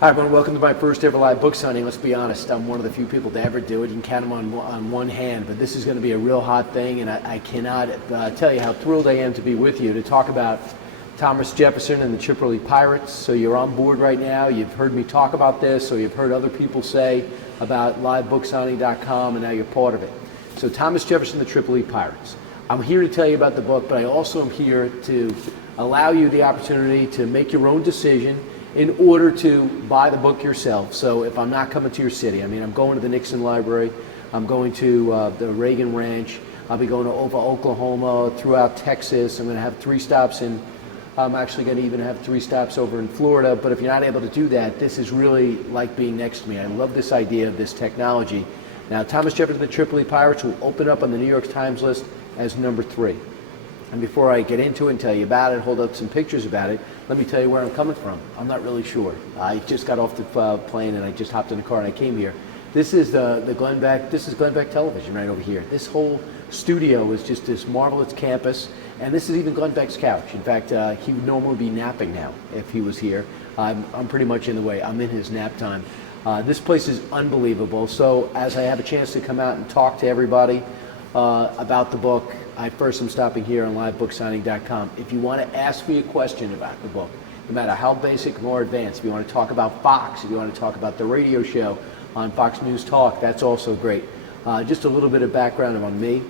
Hi everyone, welcome to my first ever live book signing. Let's be honest, I'm one of the few people to ever do it. You can count them on one hand, but this is going to be a real hot thing, and I cannot tell you how thrilled I am to be with you to talk about Thomas Jefferson and the Tripoli Pirates. So you're on board right now, you've heard me talk about this, or you've heard other people say about livebooksigning.com, and now you're part of it. So Thomas Jefferson, the Tripoli Pirates. I'm here to tell you about the book, but I also am here to allow you the opportunity to make your own decision in order to buy the book yourself. So if I'm not coming to your city, I'm going to the Nixon Library, I'm going to the Reagan Ranch, I'll be going to Oklahoma, throughout Texas. I'm going to have 3 stops in, I'm actually going to even have 3 stops over in Florida. But if you're not able to do that, this is really like being next to me. I love this idea of this technology. Now, Thomas Jefferson, the Tripoli Pirates will open up on the New York Times list as number 3. And before I get into it and tell you about it, hold up some pictures about it, let me tell you where I'm coming from. I'm not really sure. I just got off the plane and I just hopped in the car and I came here. This is the Glenn Beck, this is Glenn Beck Television right over here. This whole studio is just this marvelous campus, and this is even Glenn Beck's couch. In fact, he would normally be napping now if he was here. I'm pretty much in the way. I'm in his nap time. This place is unbelievable. So as I have a chance to come out and talk to everybody about the book, I first am stopping here on livebooksigning.com. If you want to ask me a question about the book, no matter how basic or advanced, if you want to talk about Fox, if you want to talk about the radio show on Fox News Talk, that's also great. Just a little bit of background on me.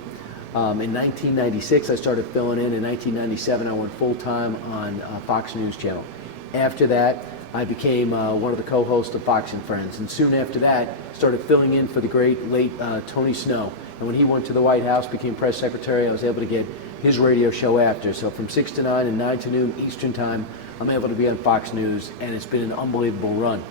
In 1996, I started filling in. In 1997, I went full-time on Fox News Channel. After that, I became one of the co-hosts of Fox and Friends, and soon after that, started filling in for the great late Tony Snow. And when he went to the White House, became press secretary, I was able to get his radio show after. So from 6 to 9 and 9 to noon Eastern time, I'm able to be on Fox News, and it's been an unbelievable run.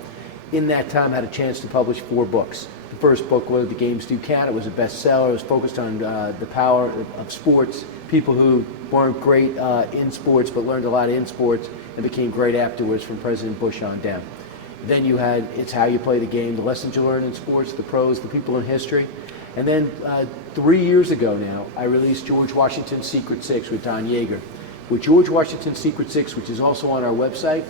In that time, I had a chance to publish 4 books. The first book was The Games Do Count. It was a bestseller. It was focused on the power of sports, people who weren't great in sports but learned a lot in sports and became great afterwards, from President Bush on down. Then you had It's How You Play the Game, the lessons you learn in sports, the pros, the people in history. And then 3 years ago now, I released George Washington's Secret Six with Don Yeager. With George Washington's Secret Six, which is also on our website,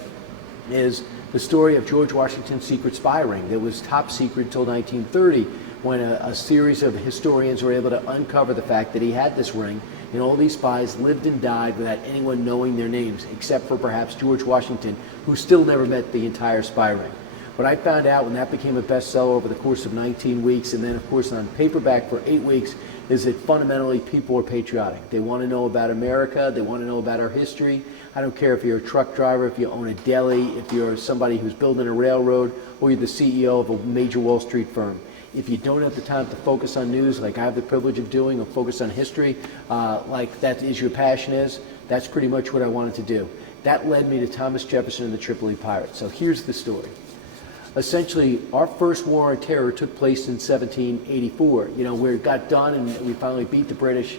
is the story of George Washington's secret spy ring that was top secret until 1930, when a series of historians were able to uncover the fact that he had this ring, and all these spies lived and died without anyone knowing their names, except for perhaps George Washington, who still never met the entire spy ring. What I found out when that became a bestseller over the course of 19 weeks, and then of course on paperback for 8 weeks, is that fundamentally people are patriotic. They want to know about America, they want to know about our history. I don't care if you're a truck driver, if you own a deli, if you're somebody who's building a railroad, or you're the CEO of a major Wall Street firm. If you don't have the time to focus on news like I have the privilege of doing, or focus on history like that is your passion is, that's pretty much what I wanted to do. That led me to Thomas Jefferson and the Tripoli Pirates. So here's the story. Essentially, our first war on terror took place in 1784. Where it got done and we finally beat the British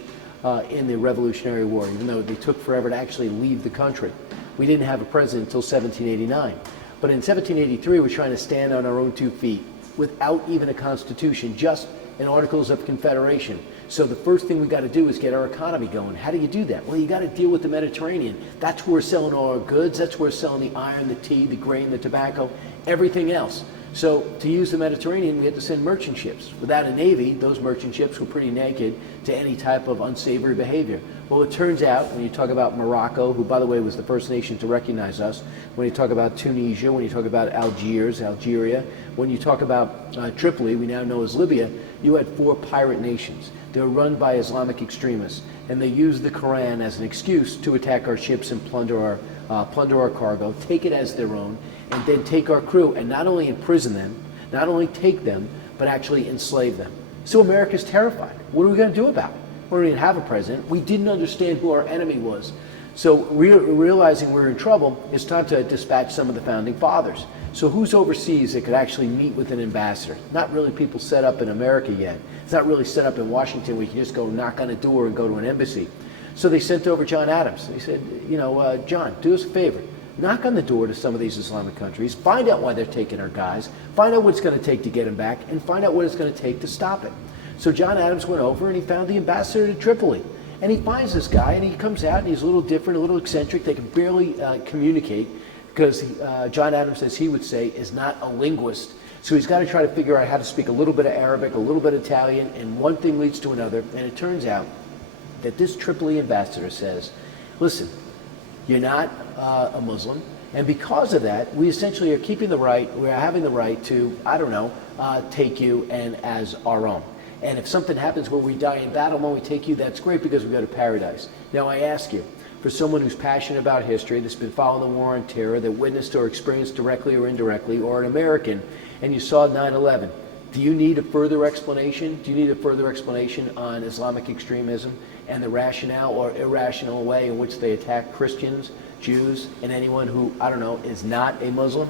in the Revolutionary War, even though they took forever to actually leave the country. We didn't have a president until 1789. But in 1783, we're trying to stand on our own 2 feet without even a constitution, just in Articles of Confederation. So the first thing we got to do is get our economy going. How do you do that? Well, you got to deal with the Mediterranean. That's where we're selling all our goods. That's where we're selling the iron, the tea, the grain, the tobacco, everything else. So to use the Mediterranean, we had to send merchant ships. Without a navy, those merchant ships were pretty naked to any type of unsavory behavior. Well, it turns out, when you talk about Morocco, who, by the way, was the first nation to recognize us, when you talk about Tunisia, when you talk about Algeria, when you talk about Tripoli, we now know as Libya, you had 4 pirate nations. They were run by Islamic extremists, and they used the Quran as an excuse to attack our ships and plunder our cargo, take it as their own, and then take our crew and not only imprison them, not only take them, but actually enslave them. So America's terrified. What are we going to do about it? We don't even have a president. We didn't understand who our enemy was. So realizing we're in trouble, it's time to dispatch some of the founding fathers. So who's overseas that could actually meet with an ambassador? Not really people set up in America yet. It's not really set up in Washington where you can just go knock on a door and go to an embassy. So they sent over John Adams. They said, John, do us a favor. Knock on the door to some of these Islamic countries, find out why they're taking our guys, find out what it's going to take to get them back, and find out what it's going to take to stop it. So John Adams went over and he found the ambassador to Tripoli. And he finds this guy and he comes out and he's a little different, a little eccentric. They can barely communicate. because John Adams, as he would say, is not a linguist. So he's got to try to figure out how to speak a little bit of Arabic, a little bit of Italian, and one thing leads to another. And it turns out that this Tripoli ambassador says, listen, you're not a Muslim, and because of that, we essentially are keeping the right, we're having the right to, I don't know, take you and as our own. And if something happens when we die in battle, when we take you, that's great because we go to paradise. Now I ask you, for someone who's passionate about history, that's been following the war on terror, that witnessed or experienced directly or indirectly, or an American, and you saw 9/11, do you need a further explanation? Do you need a further explanation on Islamic extremism and the rationale or irrational way in which they attack Christians, Jews, and anyone who, I don't know, is not a Muslim?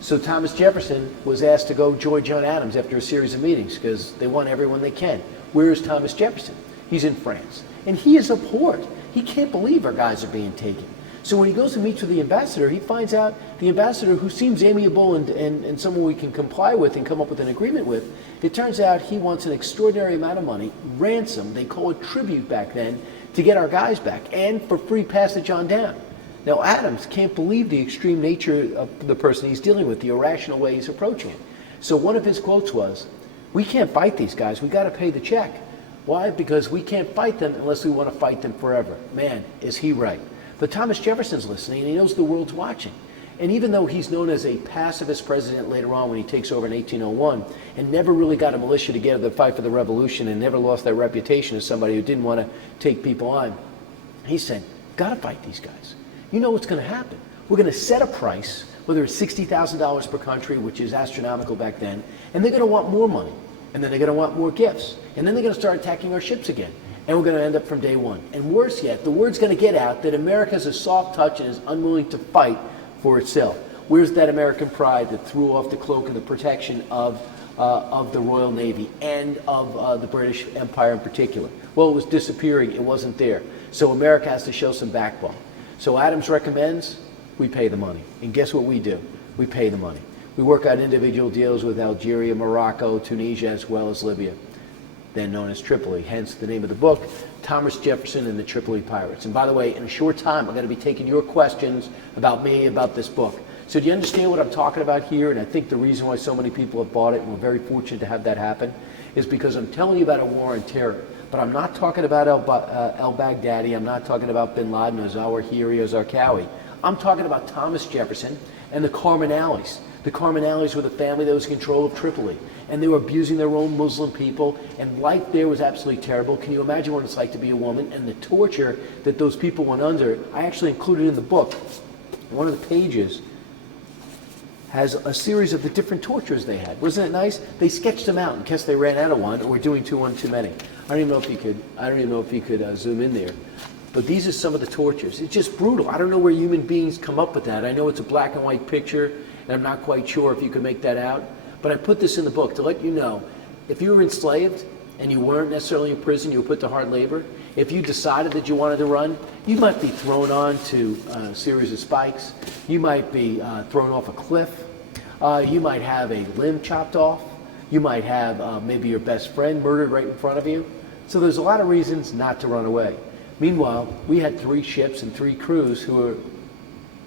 So Thomas Jefferson was asked to go join John Adams after a series of meetings because they want everyone they can. Where is Thomas Jefferson? He's in France. And he is appalled. He can't believe our guys are being taken. So when he goes to meet with the ambassador, he finds out the ambassador, who seems amiable and someone we can comply with and come up with an agreement with, it turns out he wants an extraordinary amount of money, ransom, they call it tribute back then, to get our guys back, and for free passage on down. Now Adams can't believe the extreme nature of the person he's dealing with, the irrational way he's approaching it. So one of his quotes was, we can't fight these guys, we got to pay the check. Why? Because we can't fight them unless we want to fight them forever. Man, is he right. But Thomas Jefferson's listening, and he knows the world's watching. And even though he's known as a pacifist president later on when he takes over in 1801, and never really got a militia together to fight for the revolution and never lost that reputation as somebody who didn't want to take people on, he said, got to fight these guys. You know what's going to happen. We're going to set a price, whether it's $60,000 per country, which is astronomical back then, and they're going to want more money. And then they're going to want more gifts. And then they're going to start attacking our ships again. And we're going to end up from day one. And worse yet, the word's going to get out that America's a soft touch and is unwilling to fight for itself. Where's that American pride that threw off the cloak of the protection of the Royal Navy and of the British Empire in particular? Well, it was disappearing. It wasn't there. So America has to show some backbone. So Adams recommends we pay the money. And guess what we do? We pay the money. We work out individual deals with Algeria, Morocco, Tunisia, as well as Libya, then known as Tripoli, hence the name of the book, Thomas Jefferson and the Tripoli Pirates. And by the way, in a short time, I'm going to be taking your questions about me, about this book. So do you understand what I'm talking about here? And I think the reason why so many people have bought it, and we're very fortunate to have that happen, is because I'm telling you about a war on terror. But I'm not talking about al-Baghdadi, I'm not talking about bin Laden, or Zawahiri, or Zarqawi. I'm talking about Thomas Jefferson and the Carminales. The Carminales were the family that was in control of Tripoli, and they were abusing their own Muslim people, and life there was absolutely terrible. Can you imagine what it's like to be a woman and the torture that those people went under? I actually included in the book. One of the pages has a series of the different tortures they had. Wasn't it nice? They sketched them out in case they ran out of one or were doing one too many. I don't even know if you could zoom in there. But these are some of the tortures. It's just brutal. I don't know where human beings come up with that. I know it's a black and white picture, and I'm not quite sure if you could make that out. But I put this in the book to let you know, if you were enslaved and you weren't necessarily in prison, you were put to hard labor, if you decided that you wanted to run, you might be thrown onto a series of spikes. You might be thrown off a cliff. You might have a limb chopped off. You might have maybe your best friend murdered right in front of you. So there's a lot of reasons not to run away. Meanwhile, we had 3 ships and 3 crews who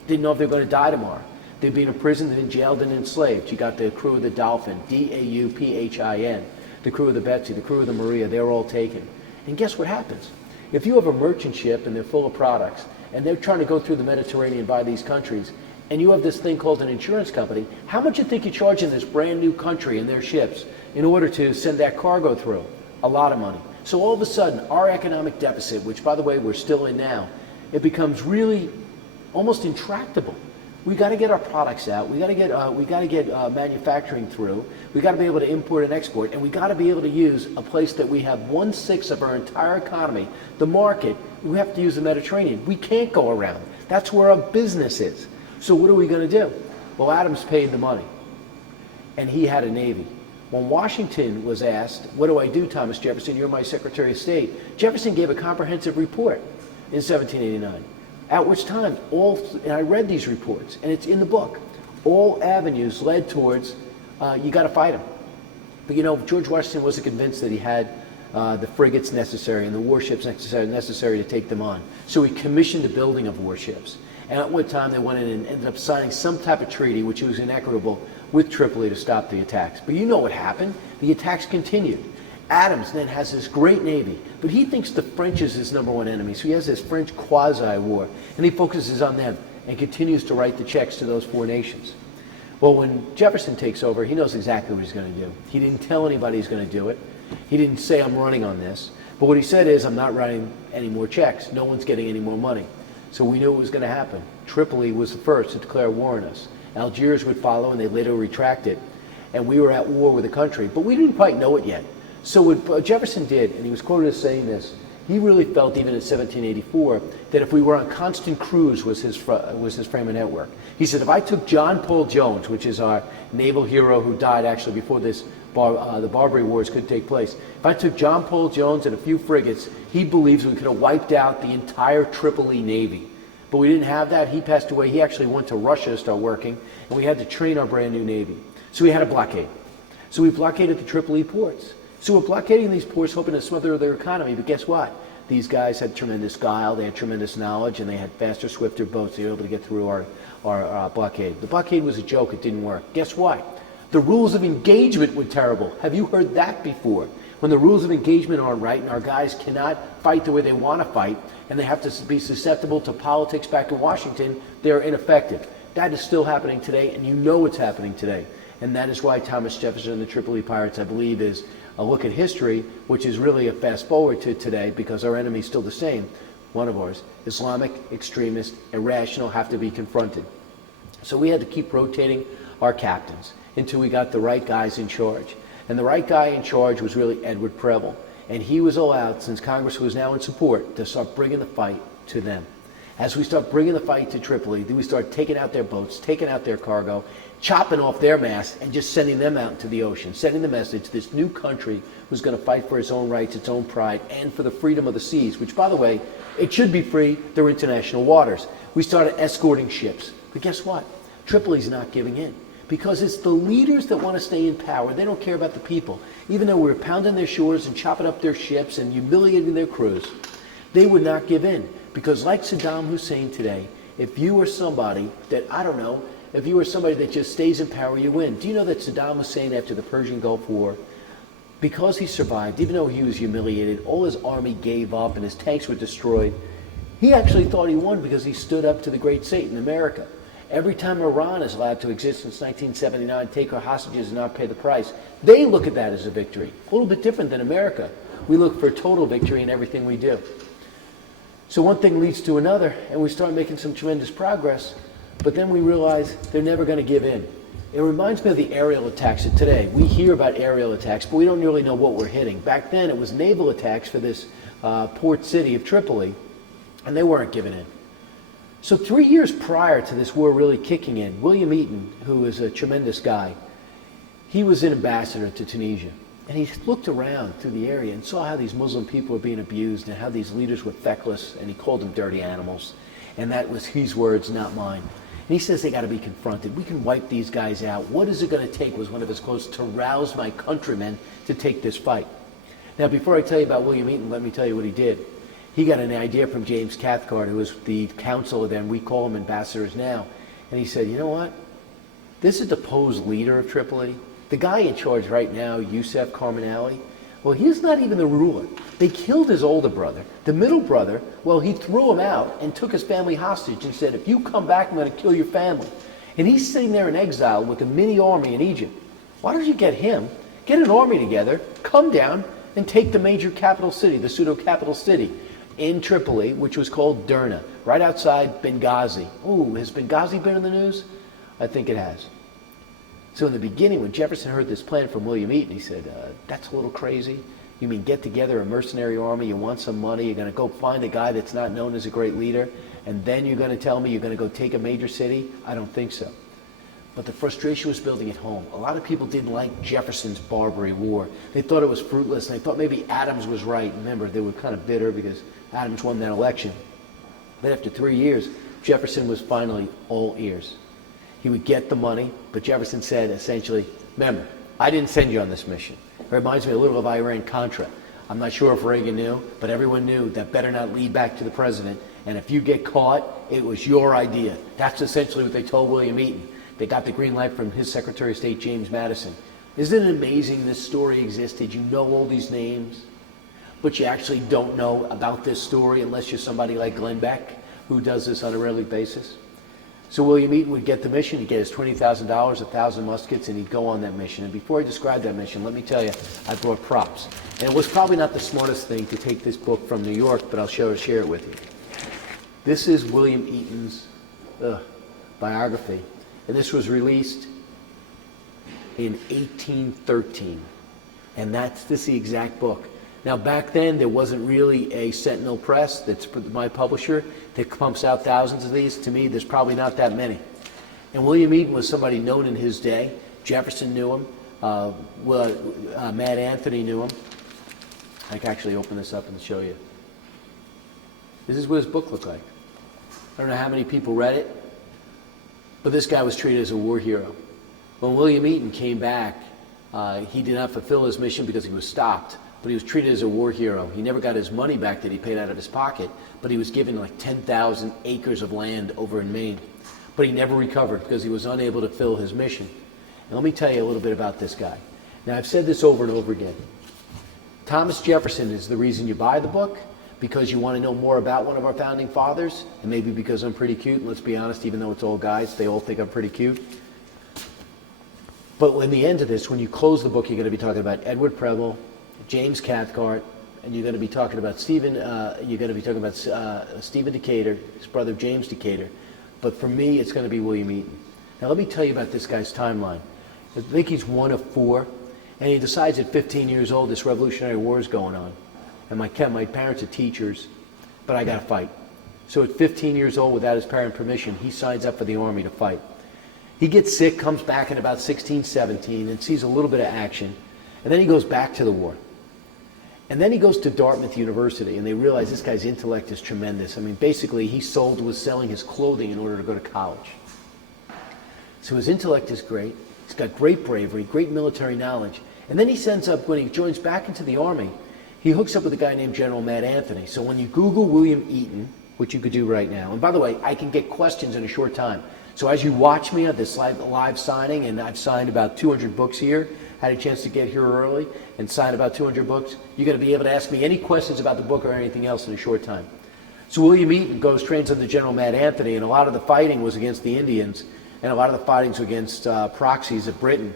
didn't know if they were going to die tomorrow. They'd been in prison, they'd been jailed and enslaved. You got the crew of the Dolphin, D-A-U-P-H-I-N, the crew of the Betsy, the crew of the Maria, they were all taken. And guess what happens? If you have a merchant ship and they're full of products, and they're trying to go through the Mediterranean by these countries, and you have this thing called an insurance company, how much you think you're charging this brand new country and their ships in order to send that cargo through? A lot of money. So all of a sudden, our economic deficit, which by the way we're still in now, it becomes really almost intractable. We got to get our products out. We got to get manufacturing through. We got to be able to import and export, and we got to be able to use a place that we have 1/6 of our entire economy, the market. We have to use the Mediterranean. We can't go around. That's where our business is. So what are we going to do? Well, Adams paid the money, and he had a navy. When Washington was asked, what do I do, Thomas Jefferson? You're my Secretary of State. Jefferson gave a comprehensive report in 1789. At which time, and I read these reports, and it's in the book, all avenues led towards, you got to fight him. But you know, George Washington wasn't convinced that he had the frigates necessary and the warships necessary to take them on. So he commissioned the building of warships. And at one time they went in and ended up signing some type of treaty, which was inequitable, with Tripoli to stop the attacks. But you know what happened. The attacks continued. Adams then has this great navy, but he thinks the French is his number one enemy. So he has this French quasi-war, and he focuses on them and continues to write the checks to those four nations. Well, when Jefferson takes over, he knows exactly what he's going to do. He didn't tell anybody he's going to do it. He didn't say, I'm running on this. But what he said is, I'm not writing any more checks. No one's getting any more money. So we knew it was going to happen. Tripoli was the first to declare war on us. Algiers would follow, and they later retract it. And we were at war with the country, but we didn't quite know it yet. So what Jefferson did, and he was quoted as saying this, he really felt even in 1784 that if we were on constant cruise was his frame of network. He said, if I took John Paul Jones, which is our naval hero who died actually before this the Barbary Wars could take place, if I took John Paul Jones and a few frigates, he believes we could have wiped out the entire Tripoli Navy. But we didn't have that. He passed away. He actually went to Russia to start working, and we had to train our brand new Navy. So we had a blockade. So we blockaded the Tripoli ports. So we're blockading these ports hoping to smother their economy, but guess what? These guys had tremendous guile, they had tremendous knowledge, and they had faster, swifter boats. They were able to get through our blockade. The blockade was a joke, it didn't work. Guess what? The rules of engagement were terrible. Have you heard that before? When the rules of engagement aren't right and our guys cannot fight the way they want to fight, and they have to be susceptible to politics back in Washington, they're ineffective. That is still happening today, and you know it's happening today. And that is why Thomas Jefferson and the Tripoli Pirates, I believe, is a look at history, which is really a fast forward to today because our enemy is still the same, one of ours, Islamic, extremist, irrational, have to be confronted. So we had to keep rotating our captains until we got the right guys in charge. And the right guy in charge was really Edward Preble. And he was allowed, since Congress was now in support, to start bringing the fight to them. As we start bringing the fight to Tripoli, then we start taking out their boats, taking out their cargo, chopping off their masts, and just sending them out into the ocean, sending the message this new country was going to fight for its own rights, its own pride, and for the freedom of the seas, which, by the way, it should be free. They're international waters. We started escorting ships. But guess what? Tripoli's not giving in because it's the leaders that want to stay in power. They don't care about the people. Even though we were pounding their shores and chopping up their ships and humiliating their crews, they would not give in. Because like Saddam Hussein today, if you were somebody that, I don't know, if you were somebody that just stays in power, you win. Do you know that Saddam Hussein, after the Persian Gulf War, because he survived, even though he was humiliated, all his army gave up and his tanks were destroyed, he actually thought he won because he stood up to the great Satan, America. Every time Iran is allowed to exist since 1979, take our hostages and not pay the price, they look at that as a victory. A little bit different than America. We look for total victory in everything we do. So one thing leads to another, and we start making some tremendous progress, but then we realize they're never going to give in. It reminds me of the aerial attacks of today. We hear about aerial attacks, but we don't really know what we're hitting. Back then, it was naval attacks for this port city of Tripoli, and they weren't giving in. So 3 years prior to this war really kicking in, William Eaton, who is a tremendous guy, he was an ambassador to Tunisia. And he looked around through the area and saw how these Muslim people were being abused and how these leaders were feckless, and he called them dirty animals. And that was his words, not mine. And he says they got to be confronted. We can wipe these guys out. What is it going to take, was one of his quotes, to rouse my countrymen to take this fight. Now, before I tell you about William Eaton, let me tell you what he did. He got an idea from James Cathcart, who was the counselor then. We call them ambassadors now. And he said, you know what? This is the deposed leader of Tripoli. The guy in charge right now, Yusuf Carminali, well, he's not even the ruler. They killed his older brother. The middle brother, well, he threw him out and took his family hostage and said, if you come back, I'm going to kill your family. And he's sitting there in exile with a mini army in Egypt. Why don't you get him, get an army together, come down and take the major capital city, the pseudo-capital city in Tripoli, which was called Derna, right outside Benghazi. Ooh, has Benghazi been in the news? I think it has. So in the beginning, when Jefferson heard this plan from William Eaton, he said, that's a little crazy. You mean get together a mercenary army, you want some money, you're going to go find a guy that's not known as a great leader, and then you're going to tell me you're going to go take a major city? I don't think so. But the frustration was building at home. A lot of people didn't like Jefferson's Barbary War. They thought it was fruitless, and they thought maybe Adams was right. Remember, they were kind of bitter because Adams won that election. But after 3 years, Jefferson was finally all ears. He would get the money, but Jefferson said essentially, remember, I didn't send you on this mission. It reminds me a little of Iran-Contra. I'm not sure if Reagan knew, but everyone knew that better not lead back to the president. And if you get caught, it was your idea. That's essentially what they told William Eaton. They got the green light from his Secretary of State, James Madison. Isn't it amazing this story existed? You know all these names, but you actually don't know about this story unless you're somebody like Glenn Beck, who does this on a regular basis. So William Eaton would get the mission. He'd get his $20,000, 1,000 muskets, and he'd go on that mission. And before I describe that mission, let me tell you, I brought props. And it was probably not the smartest thing to take this book from New York, but I'll share it with you. This is William Eaton's biography. And this was released in 1813. And this is the exact book. Now, back then, there wasn't really a Sentinel Press, that's my publisher, that pumps out thousands of these. To me, there's probably not that many. And William Eaton was somebody known in his day. Jefferson knew him. Mad Anthony knew him. I can actually open this up and show you. This is what his book looked like. I don't know how many people read it, but this guy was treated as a war hero. When William Eaton came back, he did not fulfill his mission because he was stopped. But he was treated as a war hero. He never got his money back that he paid out of his pocket, but he was given like 10,000 acres of land over in Maine. But he never recovered because he was unable to fill his mission. And let me tell you a little bit about this guy. Now, I've said this over and over again. Thomas Jefferson is the reason you buy the book, because you want to know more about one of our founding fathers, and maybe because I'm pretty cute. And let's be honest, even though it's all guys, they all think I'm pretty cute. But in the end of this, when you close the book, you're going to be talking about Edward Preble, James Cathcart, and you're going to be talking about Stephen Decatur, his brother James Decatur. But for me, it's going to be William Eaton. Now, let me tell you about this guy's timeline. I think he's one of four, and he decides at 15 years old this Revolutionary War is going on. And my parents are teachers, but I got to fight. So at 15 years old, without his parent permission, he signs up for the army to fight. He gets sick, comes back in about 16, 17, and sees a little bit of action. And then he goes back to the war. And then he goes to Dartmouth University, and they realize this guy's intellect is tremendous. I mean, basically, he was selling his clothing in order to go to college. So his intellect is great. He's got great bravery, great military knowledge. And then he ends up, when he joins back into the army, he hooks up with a guy named General Mad Anthony. So when you Google William Eaton, which you could do right now, and by the way, I can get questions in a short time. So as you watch me at this live signing, and I've signed about 200 books here, had a chance to get here early and sign about 200 books, you're going to be able to ask me any questions about the book or anything else in a short time. So William Eaton trains under General Mad Anthony, and a lot of the fighting was against the Indians, and a lot of the fighting was against proxies of Britain.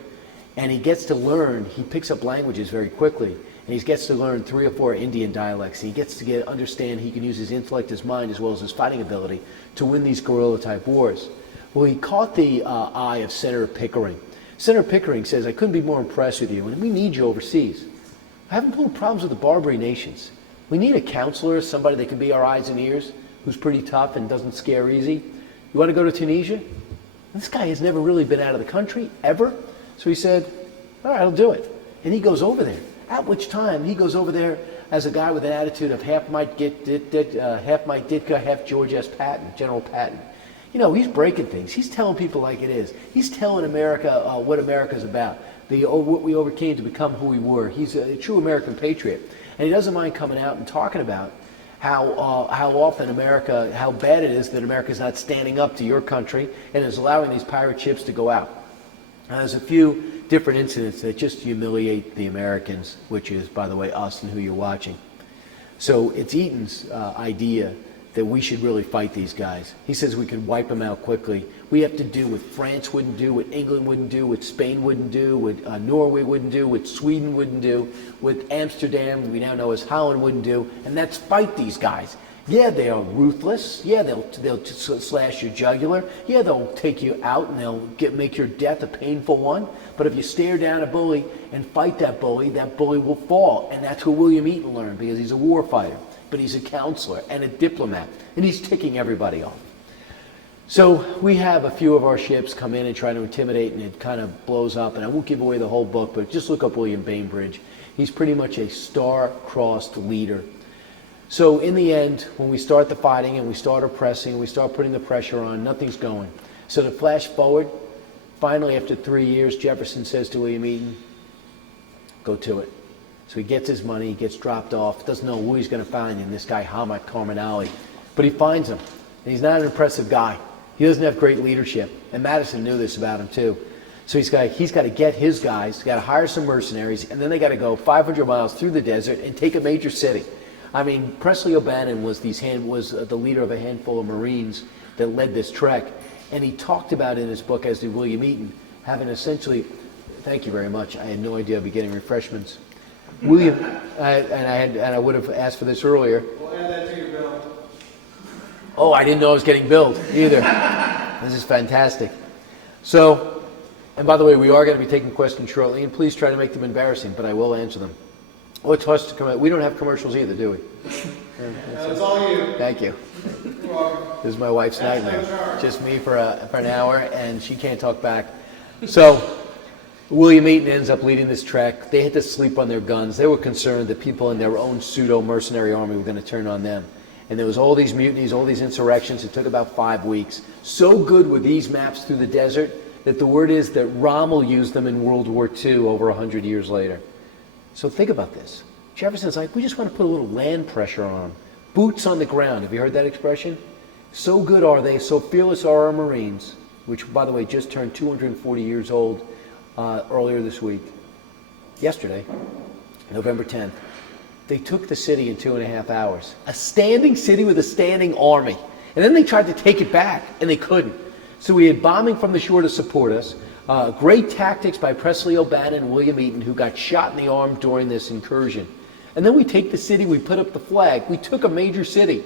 And he gets to learn, he picks up languages very quickly, and he gets to learn 3 or 4 Indian dialects. He gets to understand he can use his intellect, his mind, as well as his fighting ability to win these guerrilla-type wars. Well, he caught the eye of Senator Pickering. Senator Pickering says, I couldn't be more impressed with you, and we need you overseas. I haven't pulled problems with the Barbary nations. We need a counselor, somebody that can be our eyes and ears, who's pretty tough and doesn't scare easy. You want to go to Tunisia? This guy has never really been out of the country, ever. So he said, all right, I'll do it. And he goes over there. At which time, he goes over there as a guy with an attitude of half Mike Ditka, half George S. Patton, General Patton. You know, he's breaking things. He's telling people like it is. He's telling America what America's about, what we overcame to become who we were. He's a true American patriot. And he doesn't mind coming out and talking about how often America, how bad it is that America's not standing up to your country and is allowing these pirate ships to go out. Now, there's a few different incidents that just humiliate the Americans, which is, by the way, us and who you're watching. So it's Eaton's idea that we should really fight these guys. He says we can wipe them out quickly. We have to do what France wouldn't do, what England wouldn't do, what Spain wouldn't do, what Norway wouldn't do, what Sweden wouldn't do, what Amsterdam, we now know as Holland, wouldn't do, and that's fight these guys. Yeah, they are ruthless. Yeah, they'll slash your jugular. Yeah, they'll take you out and they'll make your death a painful one. But if you stare down a bully and fight that bully will fall. And that's what William Eaton learned, because he's a war fighter. But he's a counselor and a diplomat, and he's ticking everybody off. So we have a few of our ships come in and try to intimidate, and it kind of blows up. And I won't give away the whole book, but just look up William Bainbridge. He's pretty much a star-crossed leader. So in the end, when we start the fighting and we start oppressing, we start putting the pressure on, nothing's going. So to flash forward, finally after 3 years, Jefferson says to William Eaton, go to it. So he gets his money, he gets dropped off, doesn't know who he's going to find in this guy, Hamid Karmanali. But he finds him, and he's not an impressive guy. He doesn't have great leadership, and Madison knew this about him too. So he's got to get his guys, he's got to hire some mercenaries, and then they got to go 500 miles through the desert and take a major city. I mean, Presley O'Bannon was the leader of a handful of Marines that led this trek, and he talked about in his book, as did William Eaton, having essentially, thank you very much, I had no idea I'd be getting refreshments. William, and I would have asked for this earlier. We'll add that to your bill. Oh, I didn't know I was getting billed either. This is fantastic. So, and by the way, we are going to be taking questions shortly, and please try to make them embarrassing, but I will answer them. Oh, it's hard to come out. We don't have commercials either, do we? That's all you. Thank you. You're welcome. This is my wife's That's nightmare. no charge. Just me for an hour, and she can't talk back. So, William Eaton ends up leading this trek. They had to sleep on their guns. They were concerned that people in their own pseudo-mercenary army were going to turn on them. And there was all these mutinies, all these insurrections. It took about 5 weeks. So good were these maps through the desert that the word is that Rommel used them in World War II over 100 years later. So think about this. Jefferson's like, we just want to put a little land pressure on them. Boots on the ground. Have you heard that expression? So good are they, so fearless are our Marines, which, by the way, just turned 240 years old earlier this week. Yesterday, November 10th. They took the city in 2.5 hours. A standing city with a standing army. And then they tried to take it back, and they couldn't. So we had bombing from the shore to support us. Great tactics by Presley O'Bannon and William Eaton, who got shot in the arm during this incursion. And then we take the city, we put up the flag. We took a major city.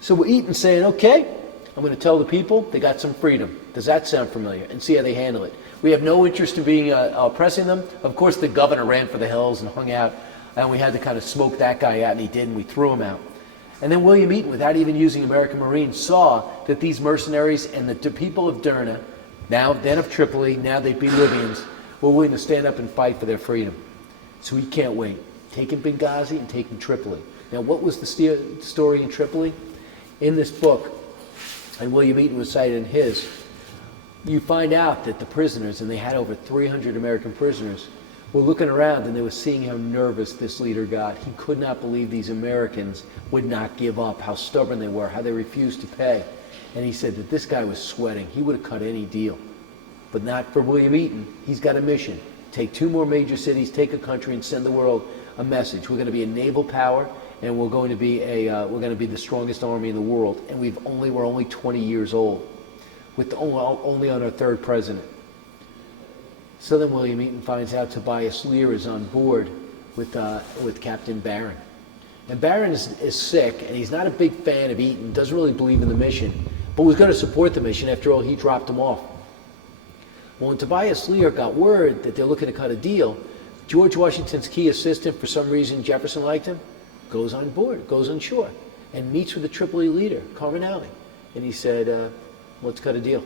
So Eaton's saying, okay, I'm going to tell the people they got some freedom. Does that sound familiar? And see how they handle it. We have no interest in being oppressing them. Of course, the governor ran for the hills and hung out. And we had to kind of smoke that guy out, and he did, and we threw him out. And then William Eaton, without even using American Marines, saw that these mercenaries and the people of Derna, then of Tripoli, now they'd be Libyans, were willing to stand up and fight for their freedom. So he can't wait. Taking Benghazi and taking Tripoli. Now, what was the story in Tripoli? In this book, and William Eaton was cited in his, you find out that the prisoners, and they had over 300 American prisoners, were looking around and they were seeing how nervous this leader got. He could not believe these Americans would not give up, how stubborn they were, how they refused to pay. And he said that this guy was sweating. He would have cut any deal. But not for William Eaton. He's got a mission. Take 2 more major cities, take a country, and send the world a message. We're going to be a naval power, and we're going to be the strongest army in the world. And we're only 20 years old, with only on our 3rd president. So then William Eaton finds out Tobias Lear is on board with Captain Barron. And Barron is sick, and he's not a big fan of Eaton, doesn't really believe in the mission, but was going to support the mission. After all, he dropped him off. Well, when Tobias Lear got word that they're looking to cut a deal, George Washington's key assistant, for some reason Jefferson liked him, goes on board, goes on shore, and meets with the Tripoli leader, Karmanali. And he said, let's cut a deal.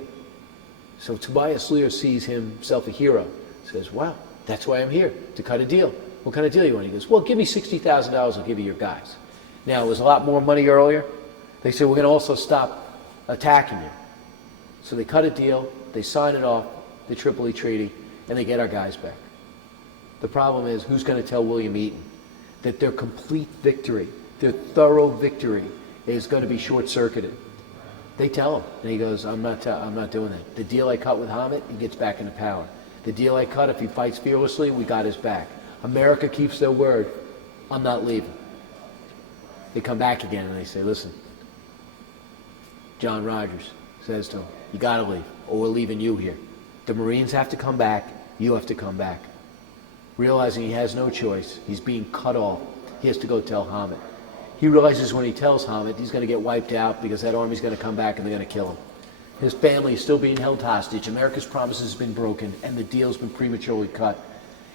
So Tobias Lear sees himself a hero, says, wow, that's why I'm here, to cut a deal. What kind of deal you want? He goes, well, give me $60,000, I'll give you your guys. Now, it was a lot more money earlier. They said, we're going to also stop attacking you. So they cut a deal, they sign it off, the Tripoli Treaty, and they get our guys back. The problem is, who's going to tell William Eaton that their complete victory, their thorough victory, is going to be short-circuited? They tell him, and he goes, I'm not doing that. The deal I cut with Hamid, he gets back into power. The deal I cut, if he fights fearlessly, we got his back. America keeps their word. I'm not leaving. They come back again, and they say, listen, John Rogers says to him, you got to leave, or we're leaving you here. The Marines have to come back. You have to come back. Realizing he has no choice, he's being cut off. He has to go tell Hamid. He realizes when he tells Hamid, he's going to get wiped out because that army's going to come back and they're going to kill him. His family is still being held hostage. America's promises have been broken, and the deal's been prematurely cut.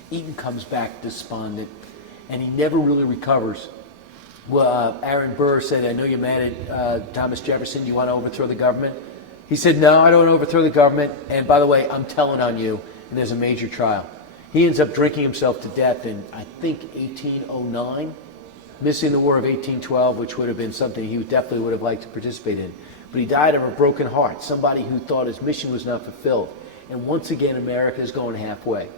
Eaton comes back despondent, and he never really recovers. Well, Aaron Burr said, I know you're mad at Thomas Jefferson. Do you want to overthrow the government? He said, no, I don't want to overthrow the government. And by the way, I'm telling on you, and there's a major trial. He ends up drinking himself to death in, I think, 1809, missing the War of 1812, which would have been something he definitely would have liked to participate in. But he died of a broken heart, somebody who thought his mission was not fulfilled. And once again, America is going halfway.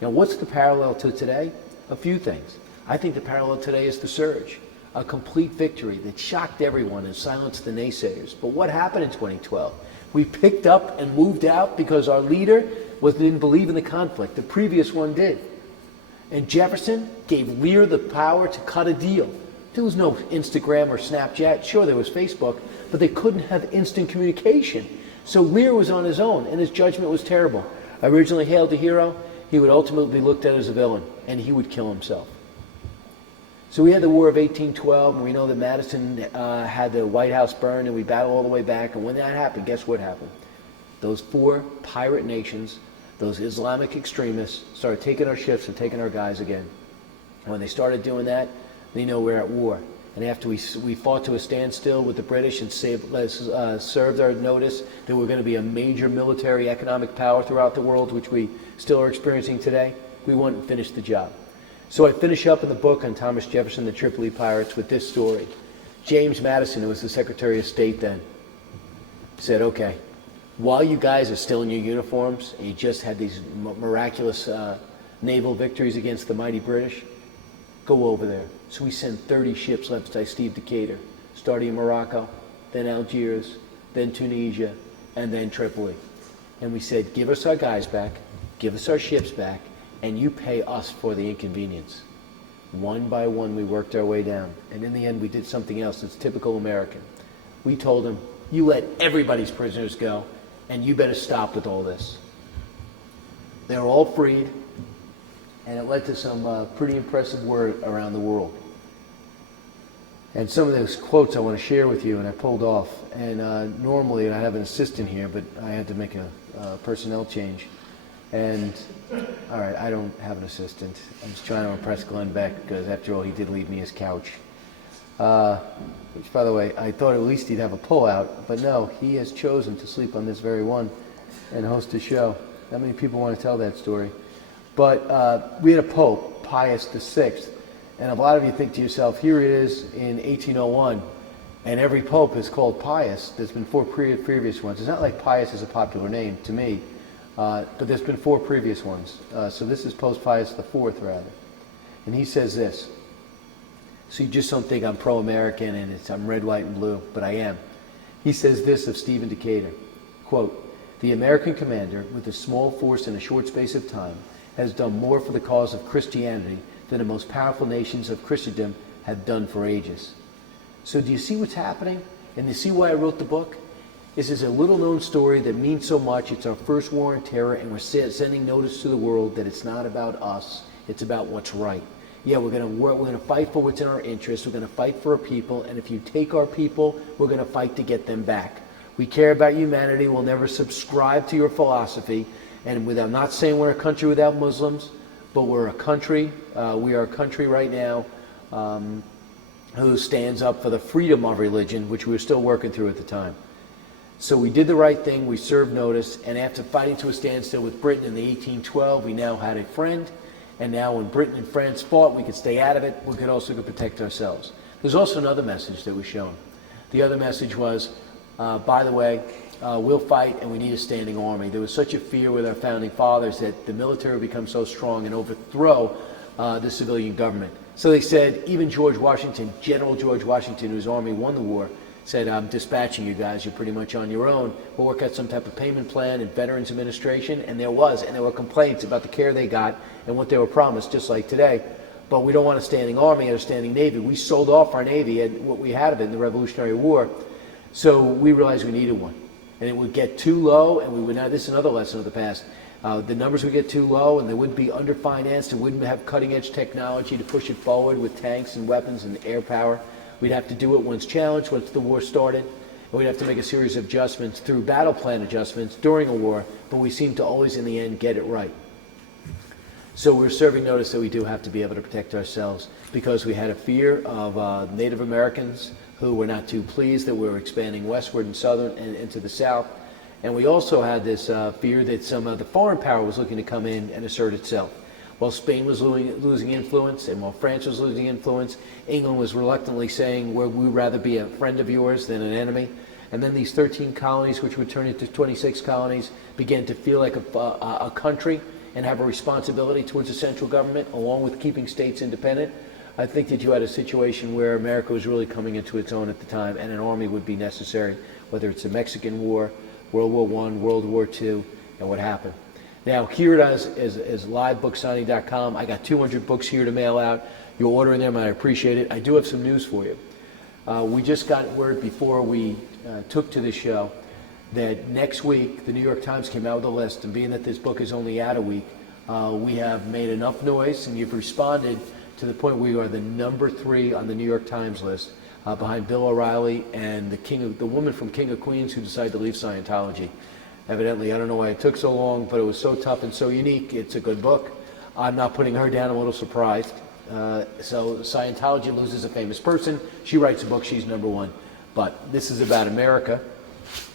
Now, what's the parallel to today? A few things. I think the parallel today is the surge, a complete victory that shocked everyone and silenced the naysayers. But what happened in 2012? We picked up and moved out because our leader didn't believe in the conflict. The previous one did. And Jefferson gave Lear the power to cut a deal. There was no Instagram or Snapchat. Sure, there was Facebook, but they couldn't have instant communication. So Lear was on his own, and his judgment was terrible. Originally hailed a hero, he would ultimately be looked at as a villain, and he would kill himself. So we had the War of 1812, and we know that Madison had the White House burned, and we battled all the way back. And when that happened, guess what happened? Those four pirate nations, those Islamic extremists, started taking our ships and taking our guys again. And when they started doing that, they know we're at war. And after we fought to a standstill with the British and served our notice that we're going to be a major military economic power throughout the world, which we still are experiencing today, we went and finished the job. So I finish up in the book on Thomas Jefferson, the Tripoli Pirates, with this story. James Madison, who was the Secretary of State then, said, okay, while you guys are still in your uniforms and you just had these miraculous naval victories against the mighty British, go over there. So we sent 30 ships led by Steve Decatur, starting in Morocco, then Algiers, then Tunisia, and then Tripoli. And we said, give us our guys back, give us our ships back, and you pay us for the inconvenience. One by one, we worked our way down. And in the end, we did something else that's typical American. We told them, you let everybody's prisoners go, and you better stop with all this. They were all freed, and it led to some pretty impressive work around the world. And some of those quotes I want to share with you, and I pulled off. And normally, I have an assistant here, but I had to make a personnel change. And, all right, I don't have an assistant. I'm just trying to impress Glenn Beck, because after all, he did leave me his couch. Which, by the way, I thought at least he'd have a pullout, but no, he has chosen to sleep on this very one and host a show. Not many people want to tell that story. But we had a Pope, Pius VI, and a lot of you think to yourself, here it is in 1801, and every Pope is called Pius. There's been four previous ones. It's not like Pius is a popular name to me. But there's been four previous ones. So this is post-Pius IV, rather. And he says this. So you just don't think I'm pro-American and I'm red, white, and blue, but I am. He says this of Stephen Decatur, quote, the American commander, with a small force in a short space of time, has done more for the cause of Christianity than the most powerful nations of Christendom have done for ages. So do you see what's happening? And you see why I wrote the book? This is a little-known story that means so much. It's our first war on terror, and we're sending notice to the world that it's not about us. It's about what's right. Yeah, we're going to fight for what's in our interest. We're going to fight for our people, and if you take our people, we're going to fight to get them back. We care about humanity. We'll never subscribe to your philosophy. And I'm not saying we're a country without Muslims, but we're a country. We are a country right now who stands up for the freedom of religion, which we were still working through at the time. So we did the right thing, we served notice, and after fighting to a standstill with Britain in the 1812, we now had a friend, and now when Britain and France fought, we could stay out of it, we could also protect ourselves. There's also another message that was shown. The other message was, by the way, we'll fight and we need a standing army. There was such a fear with our founding fathers that the military would become so strong and overthrow the civilian government. So they said, even George Washington, General George Washington, whose army won the war, said, I'm dispatching you guys, you're pretty much on your own. We'll work out some type of payment plan in Veterans Administration, and there were complaints about the care they got and what they were promised, just like today. But we don't want a standing army or a standing navy. We sold off our navy and what we had of it in the Revolutionary War, so we realized we needed one. And it would get too low, and we would not, this is another lesson of the past, the numbers would get too low, and they wouldn't be underfinanced, and wouldn't have cutting-edge technology to push it forward with tanks and weapons and air power. We'd have to do it once challenged, once the war started, and we'd have to make a series of adjustments through battle plan adjustments during a war, but we seem to always, in the end, get it right. So we're serving notice that we do have to be able to protect ourselves because we had a fear of Native Americans who were not too pleased that we were expanding westward and southern and into the south. And we also had this fear that some of the foreign power was looking to come in and assert itself. While Spain was losing influence and while France was losing influence, England was reluctantly saying, we'd rather be a friend of yours than an enemy. And then these 13 colonies, which would turn into 26 colonies, began to feel like a country and have a responsibility towards the central government, along with keeping states independent. I think that you had a situation where America was really coming into its own at the time, and an army would be necessary, whether it's the Mexican War, World War I, World War II, and what happened. Now, here it is livebooksigning.com. I got 200 books here to mail out. You're ordering them, and I appreciate it. I do have some news for you. We just got word before we took to the show that next week the New York Times came out with a list, and being that this book is only out a week, we have made enough noise, and you've responded to the point where you are the number 3 on the New York Times list, behind Bill O'Reilly and the woman from King of Queens who decided to leave Scientology. Evidently, I don't know why it took so long, but it was so tough and so unique. It's a good book. I'm not putting her down. I'm a little surprised. So Scientology loses a famous person. She writes a book. She's number 1. But this is about America,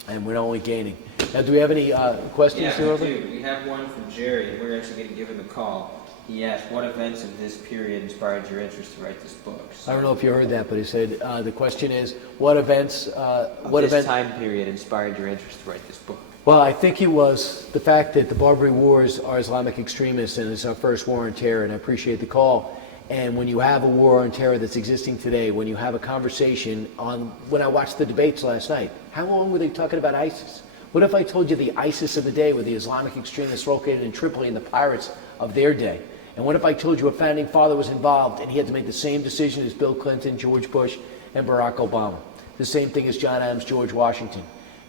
and we're only gaining. Now, do we have any questions? Yeah, we do. We have one from Jerry, and we're actually going to give him a call. He asked, what events of this period inspired your interest to write this book? So, I don't know if you heard that, but he said the question is, what events... this time period inspired your interest to write this book? Well, I think it was the fact that the Barbary Wars are Islamic extremists, and it's our first war on terror, and I appreciate the call. And when you have a war on terror that's existing today, when you have a conversation on... When I watched the debates last night, how long were they talking about ISIS? What if I told you the ISIS of the day were the Islamic extremists located in Tripoli and the pirates of their day? And what if I told you a founding father was involved and he had to make the same decision as Bill Clinton, George Bush, and Barack Obama? The same thing as John Adams, George Washington.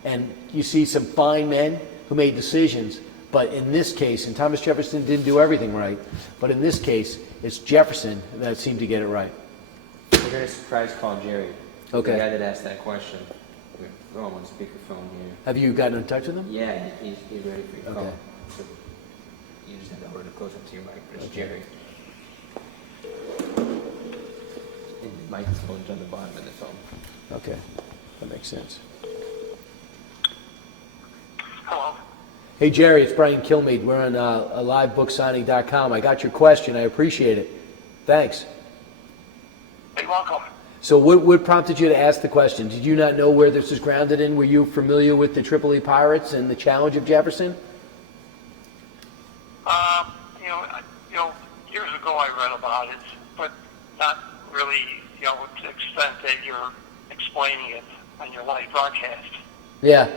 And you see some fine men who made decisions, but in this case, and Thomas Jefferson didn't do everything right, but in this case, it's Jefferson that seemed to get it right. We're going to surprise call Jerry. Okay. The guy that asked that question. We're throwing him on speakerphone here. Have you gotten in touch with him? Yeah, he's ready for your call. Okay. So you just have to hold it close up to your mic, but it's Okay. Jerry. And the microphone's on the bottom of the phone. Okay, that makes sense. Hello. Hey Jerry, it's Brian Kilmeade. We're on livebooksigning.com. I got your question. I appreciate it. Thanks. You're welcome. So what prompted you to ask the question? Did you not know where this is grounded in? Were you familiar with the Tripoli pirates and the challenge of Jefferson? Years ago I read about it, but not really, to the extent that you're explaining it on your live broadcast. Yeah.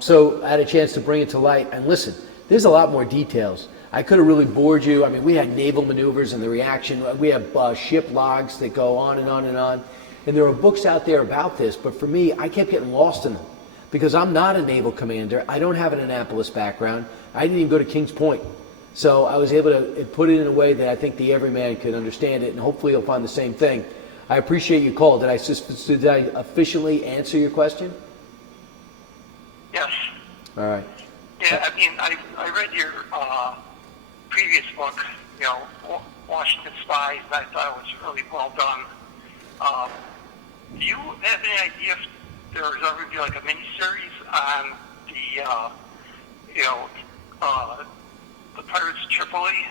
So I had a chance to bring it to light. And listen, there's a lot more details. I could have really bored you. I mean, we had naval maneuvers and the reaction. We have ship logs that go on and on and on. And there are books out there about this. But for me, I kept getting lost in them because I'm not a naval commander. I don't have an Annapolis background. I didn't even go to Kings Point. So I was able to put it in a way that I think the everyman could understand it. And hopefully you'll find the same thing. I appreciate your call. Did I officially answer your question? Yes. All right. Yeah, I read your previous book, Washington Spies, and I thought it was really well done. Do you have any idea if there's ever going to be like a miniseries on the Pirates of Tripoli?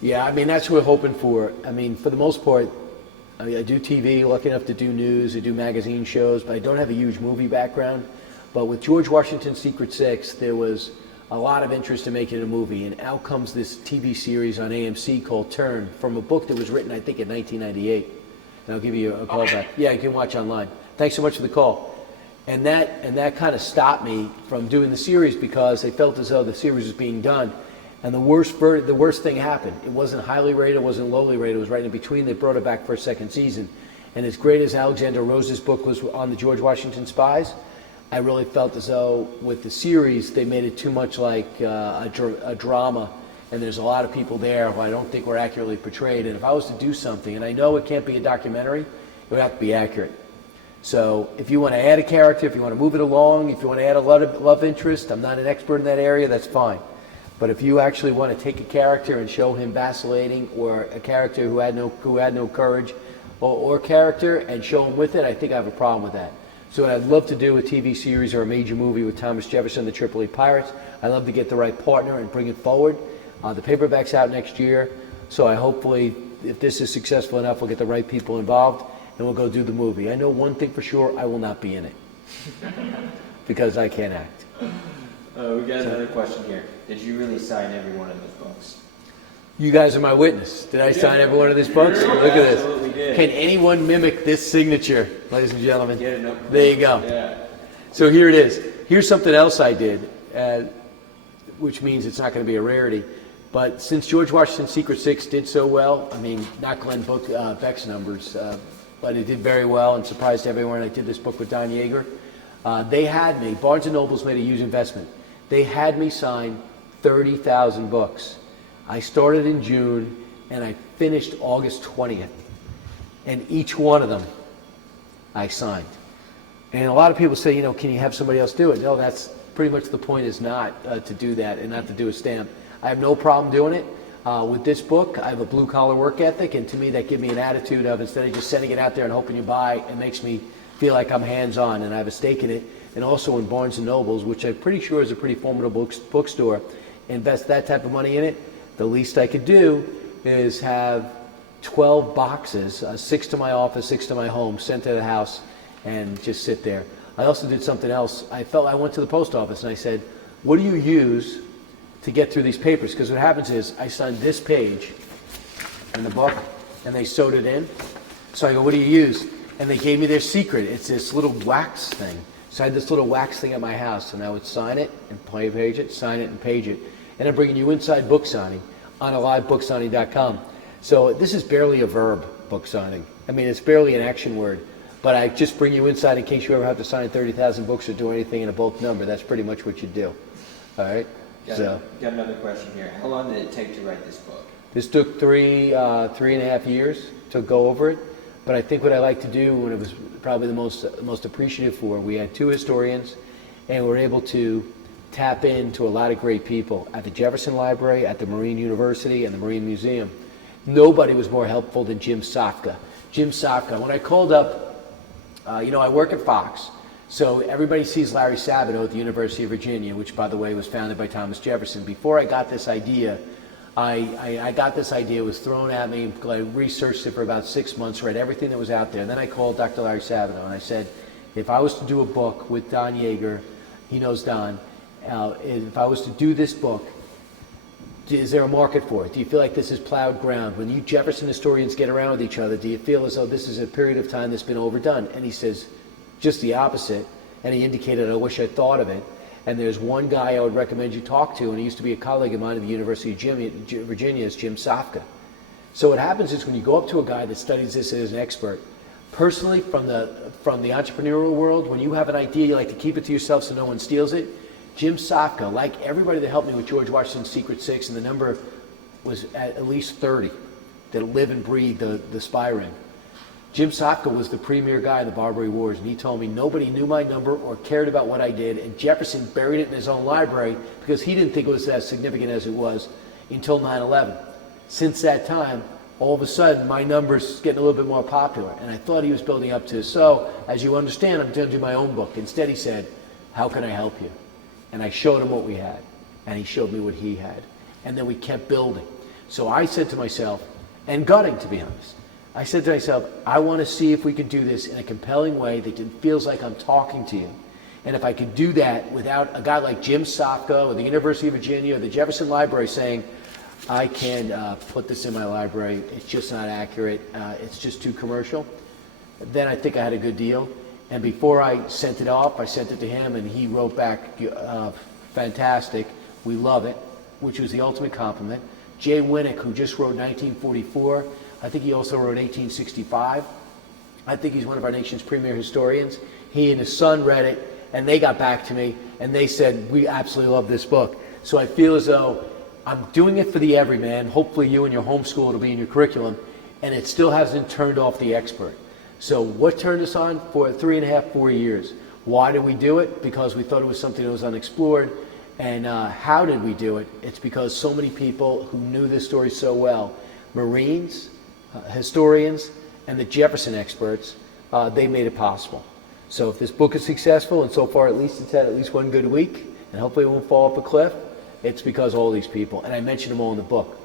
Yeah, I mean, that's what we're hoping for. I mean, for the most part, I do TV, lucky enough to do news, I do magazine shows, but I don't have a huge movie background. But with George Washington's Secret Six, there was a lot of interest in making a movie, and out comes this TV series on AMC called Turn, from a book that was written, I think, in 1998. And I'll give you a call back. Yeah, you can watch online. Thanks so much for the call. And that kind of stopped me from doing the series because they felt as though the series was being done. And the worst thing happened. It wasn't highly rated, it wasn't lowly rated, it was right in between. They brought it back for a second season. And as great as Alexander Rose's book was on the George Washington Spies, I really felt as though with the series they made it too much like a drama, and there's a lot of people there who I don't think were accurately portrayed. And if I was to do something, and I know it can't be a documentary, it would have to be accurate. So if you want to add a character, if you want to move it along, if you want to add a lot of love interest, I'm not an expert in that area, that's fine. But if you actually want to take a character and show him vacillating, or a character who had no courage, or character, and show him with it, I think I have a problem with that. So what I'd love to do a TV series or a major movie with Thomas Jefferson, the Tripoli Pirates, I'd love to get the right partner and bring it forward. The paperback's out next year, so I hopefully, if this is successful enough, we'll get the right people involved and we'll go do the movie. I know one thing for sure, I will not be in it because I can't act. We got another question here. Did you really sign every one of those books? You guys are my witness. Did I sign every one of these books? Look at this. Absolutely did. Can anyone mimic this signature, ladies and gentlemen? Get it up. There you go. Yeah. So here it is. Here's something else I did, which means it's not going to be a rarity. But since George Washington's Secret Six did so well, I mean, not Glenn Beck's numbers, but it did very well and surprised everyone. I did this book with Don Yeager. They had me, Barnes & Noble's made a huge investment. They had me sign 30,000 books. I started in June and I finished August 20th. And each one of them I signed. And a lot of people say, you know, can you have somebody else do it? No, that's pretty much the point, is not to do that and not to do a stamp. I have no problem doing it. With this book, I have a blue-collar work ethic, and to me that gives me an attitude of, instead of just sending it out there and hoping you buy, it makes me feel like I'm hands-on and I have a stake in it. And also in Barnes & Noble's, which I'm pretty sure is a pretty formidable bookstore, invest that type of money in it. The least I could do is have 12 boxes, 6 to my office, 6 to my home, sent to the house, and just sit there. I also did something else. I went to the post office and I said, what do you use to get through these papers? Because what happens is I signed this page in the book and they sewed it in. So I go, what do you use? And they gave me their secret. It's this little wax thing. So I had this little wax thing at my house, and I would sign it and page it, sign it and page it. And I'm bringing you inside book signing on alivebooksigning.com. So this is barely a verb, book signing. I mean, it's barely an action word. But I just bring you inside in case you ever have to sign 30,000 books or do anything in a bulk number. That's pretty much what you do. All right? Got another question here. How long did it take to write this book? This took 3.5 years to go over it. But I think what I like to do, when it was probably the most appreciative for, we had 2 historians, and we were able to tap into a lot of great people at the Jefferson Library, at the Marine University, and the Marine Museum. Nobody was more helpful than Jim Sofka. Jim Sofka, when I called up, you know, I work at Fox, so everybody sees Larry Sabato at the University of Virginia, which, by the way, was founded by Thomas Jefferson. Before I got this idea, I got this idea, it was thrown at me. I researched it for about 6 months, read everything that was out there, and then I called Dr. Larry Sabato, and I said, if I was to do a book with Don Yeager, he knows Don, if I was to do this book, is there a market for it? Do you feel like this is plowed ground? When you Jefferson historians get around with each other, do you feel as though this is a period of time that's been overdone? And he says, just the opposite. And he indicated, I wish I'd thought of it. And there's one guy I would recommend you talk to, and he used to be a colleague of mine at the University of Virginia, is Jim Sofka. So what happens is when you go up to a guy that studies this as an expert, personally from the entrepreneurial world, when you have an idea, you like to keep it to yourself so no one steals it. Jim Sofka, like everybody that helped me with George Washington's Secret Six, and the number was at least 30 that live and breathe the spy ring. Jim Sofka was the premier guy in the Barbary Wars, and he told me nobody knew my number or cared about what I did, and Jefferson buried it in his own library because he didn't think it was as significant as it was until 9/11. Since that time, all of a sudden, my number's getting a little bit more popular, and I thought he was building up to, so, as you understand, I'm going to do my own book. Instead, he said, how can I help you? And I showed him what we had, and he showed me what he had, and then we kept building. So I said to myself, and gutting, to be honest, I said to myself, I want to see if we could do this in a compelling way that feels like I'm talking to you. And if I could do that without a guy like Jim Sofka or the University of Virginia or the Jefferson Library saying, I can't put this in my library, it's just not accurate, it's just too commercial, then I think I had a good deal. And before I sent it off, I sent it to him, and he wrote back, fantastic, we love it, which was the ultimate compliment. Jay Winnick, who just wrote 1944, I think he also wrote 1865. I think he's one of our nation's premier historians. He and his son read it, and they got back to me, and they said, we absolutely love this book. So I feel as though I'm doing it for the everyman. Hopefully you and your homeschool, it'll be in your curriculum, and it still hasn't turned off the expert. So what turned us on? For 3.5, 4 years. Why did we do it? Because we thought it was something that was unexplored. And how did we do it? It's because so many people who knew this story so well, Marines, historians, and the Jefferson experts, they made it possible. So if this book is successful, and so far at least it's had at least one good week, and hopefully it won't fall off a cliff, it's because of all these people. And I mentioned them all in the book.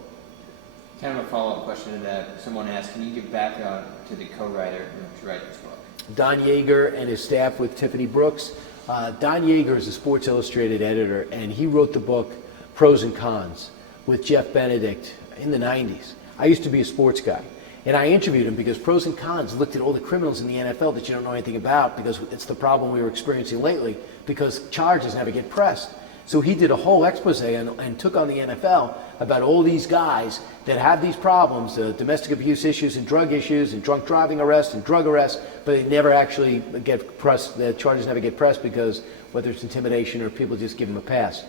Kind of a follow-up question to that. Someone asked, can you give background to the co-writer to write this book? Don Yeager and his staff with Tiffany Brooks. Don Yeager is a Sports Illustrated editor, and he wrote the book Pros and Cons with Jeff Benedict. in the 90s. I used to be a sports guy. And I interviewed him because Pros and Cons looked at all the criminals in the NFL that you don't know anything about, because it's the problem we were experiencing lately, because charges never get pressed. So he did a whole expose and took on the NFL about all these guys that have these problems, domestic abuse issues and drug issues and drunk driving arrests and drug arrests, but they never actually get pressed. The charges never get pressed because whether it's intimidation or people just give him a pass.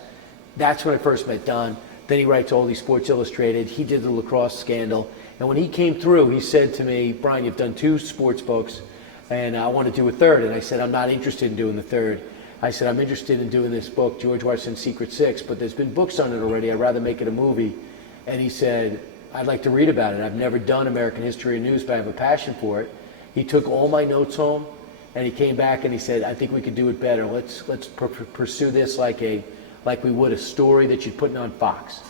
That's when I first met Don. Then he writes all these Sports Illustrated. He did the lacrosse scandal. And when he came through, he said to me, Brian, you've done 2 sports books, and I want to do a third. And I said, I'm not interested in doing the third. I said, I'm interested in doing this book, George Washington's Secret Six, but there's been books on it already. I'd rather make it a movie. And he said, I'd like to read about it. I've never done American history or news, but I have a passion for it. He took all my notes home, and he came back and he said, I think we could do it better. Let's pursue this like we would a story that you'd put on Fox.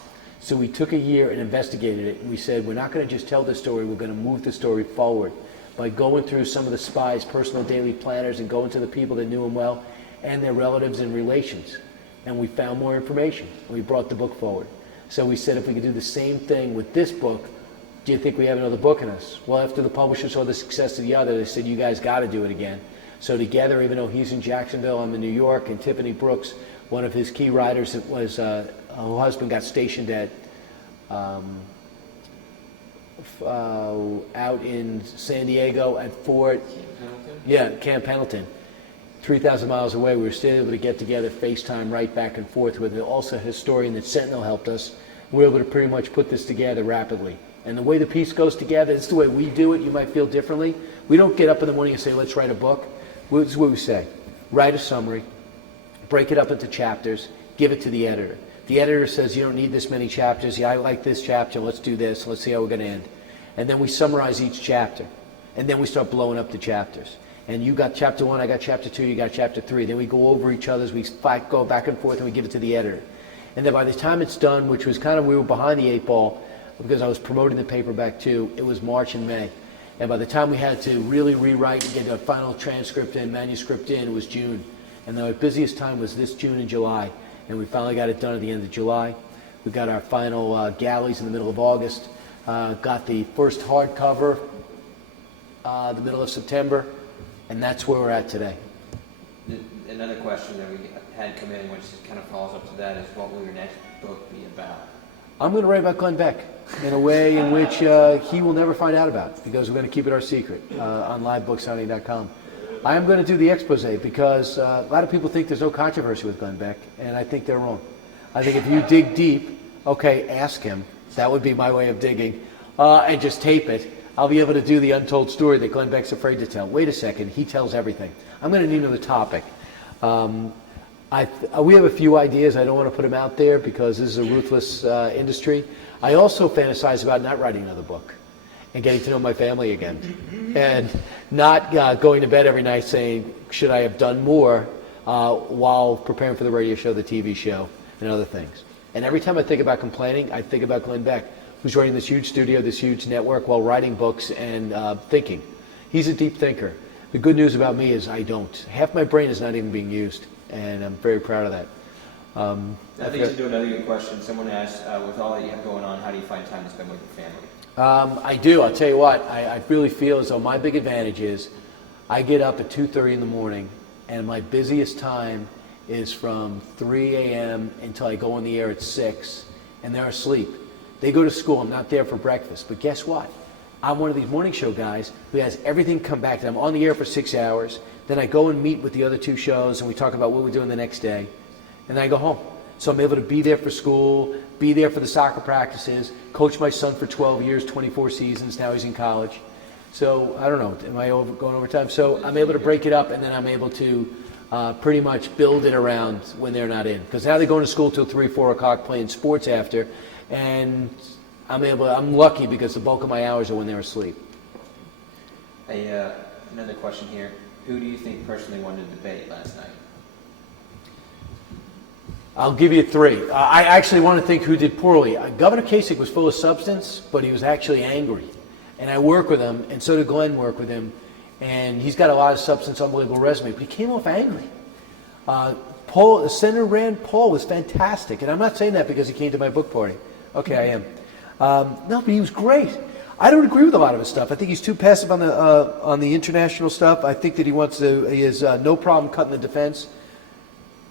So we took a year and investigated it, and we said, we're not going to just tell the story, we're going to move the story forward by going through some of the spies' personal daily planners and going to the people that knew him well and their relatives and relations. And we found more information, and we brought the book forward. So we said, if we could do the same thing with this book, do you think we have another book in us? Well, after the publisher saw the success of the other, they said, you guys got to do it again. So together, even though he's in Jacksonville, I'm in New York, and Tiffany Brooks, one of his key writers, that was her husband got stationed at out in San Diego at Camp Pendleton, 3,000 miles away. We were still able to get together, FaceTime, right back and forth with also a historian that Sentinel helped us. We were able to pretty much put this together rapidly. And the way the piece goes together, it's the way we do it. You might feel differently. We don't get up in the morning and say, let's write a book. This is what we say. Write a summary, break it up into chapters, give it to the editor. The editor says, you don't need this many chapters. Yeah, I like this chapter. Let's do this. Let's see how we're going to end. And then we summarize each chapter. And then we start blowing up the chapters. And you got chapter 1, I got chapter 2, you got chapter 3. Then we go over each other's, we go back and forth, and we give it to the editor. And then by the time it's done, which was kind of, we were behind the 8 ball, because I was promoting the paperback too, it was March and May. And by the time we had to really rewrite and get a final transcript and manuscript in, it was June. And the busiest time was this June and July. And we finally got it done at the end of July. We got our final galleys in the middle of August. Got the first hardcover the middle of September. And that's where we're at today. Another question that we had come in, which kind of follows up to that, is what will your next book be about? I'm going to write about Glenn Beck in a way in which he will never find out about, because we're going to keep it our secret on livebooksigning.com. I am going to do the expose because a lot of people think there's no controversy with Glenn Beck, and I think they're wrong. I think if you dig deep, okay, ask him. That would be my way of digging, and just tape it. I'll be able to do the untold story that Glenn Beck's afraid to tell. Wait a second, he tells everything. I'm going to need another topic. We have a few ideas. I don't want to put them out there because this is a ruthless industry. I also fantasize about not writing another book and getting to know my family again, and not going to bed every night saying, should I have done more while preparing for the radio show, the TV show, and other things. And every time I think about complaining, I think about Glenn Beck, who's running this huge studio, this huge network, while writing books and thinking. He's a deep thinker. The good news about me is I don't. Half my brain is not even being used, and I'm very proud of that. I think to do another good question, someone asked, with all that you have going on, how do you find time to spend with your family? I do. I'll tell you what. I really feel as though my big advantage is I get up at 2:30 in the morning, and my busiest time is from 3 a.m. until I go on the air at 6, and they're asleep. They go to school. I'm not there for breakfast. But guess what? I'm one of these morning show guys who has everything come back. I'm on the air for 6 hours. Then I go and meet with the other 2 shows, and we talk about what we're doing the next day. And then I go home. So I'm able to be there for school, be there for the soccer practices, coach my son for 12 years, 24 seasons. Now he's in college. So I don't know. Am I going over time? So I'm able to break it up, and then I'm able to pretty much build it around when they're not in. Because now they're going to school till 3, 4 o'clock playing sports after. And I'm lucky because the bulk of my hours are when they're asleep. Another question here. Who do you think personally won the debate last night? I'll give you 3. I actually want to think who did poorly. Governor Kasich was full of substance, but he was actually angry. And I work with him, and so did Glenn work with him. And he's got a lot of substance, unbelievable resume, but he came off angry. Senator Rand Paul was fantastic. And I'm not saying that because he came to my book party. Okay, I am. No, but he was great. I don't agree with a lot of his stuff. I think he's too passive on the international stuff. I think that he has no problem cutting the defense.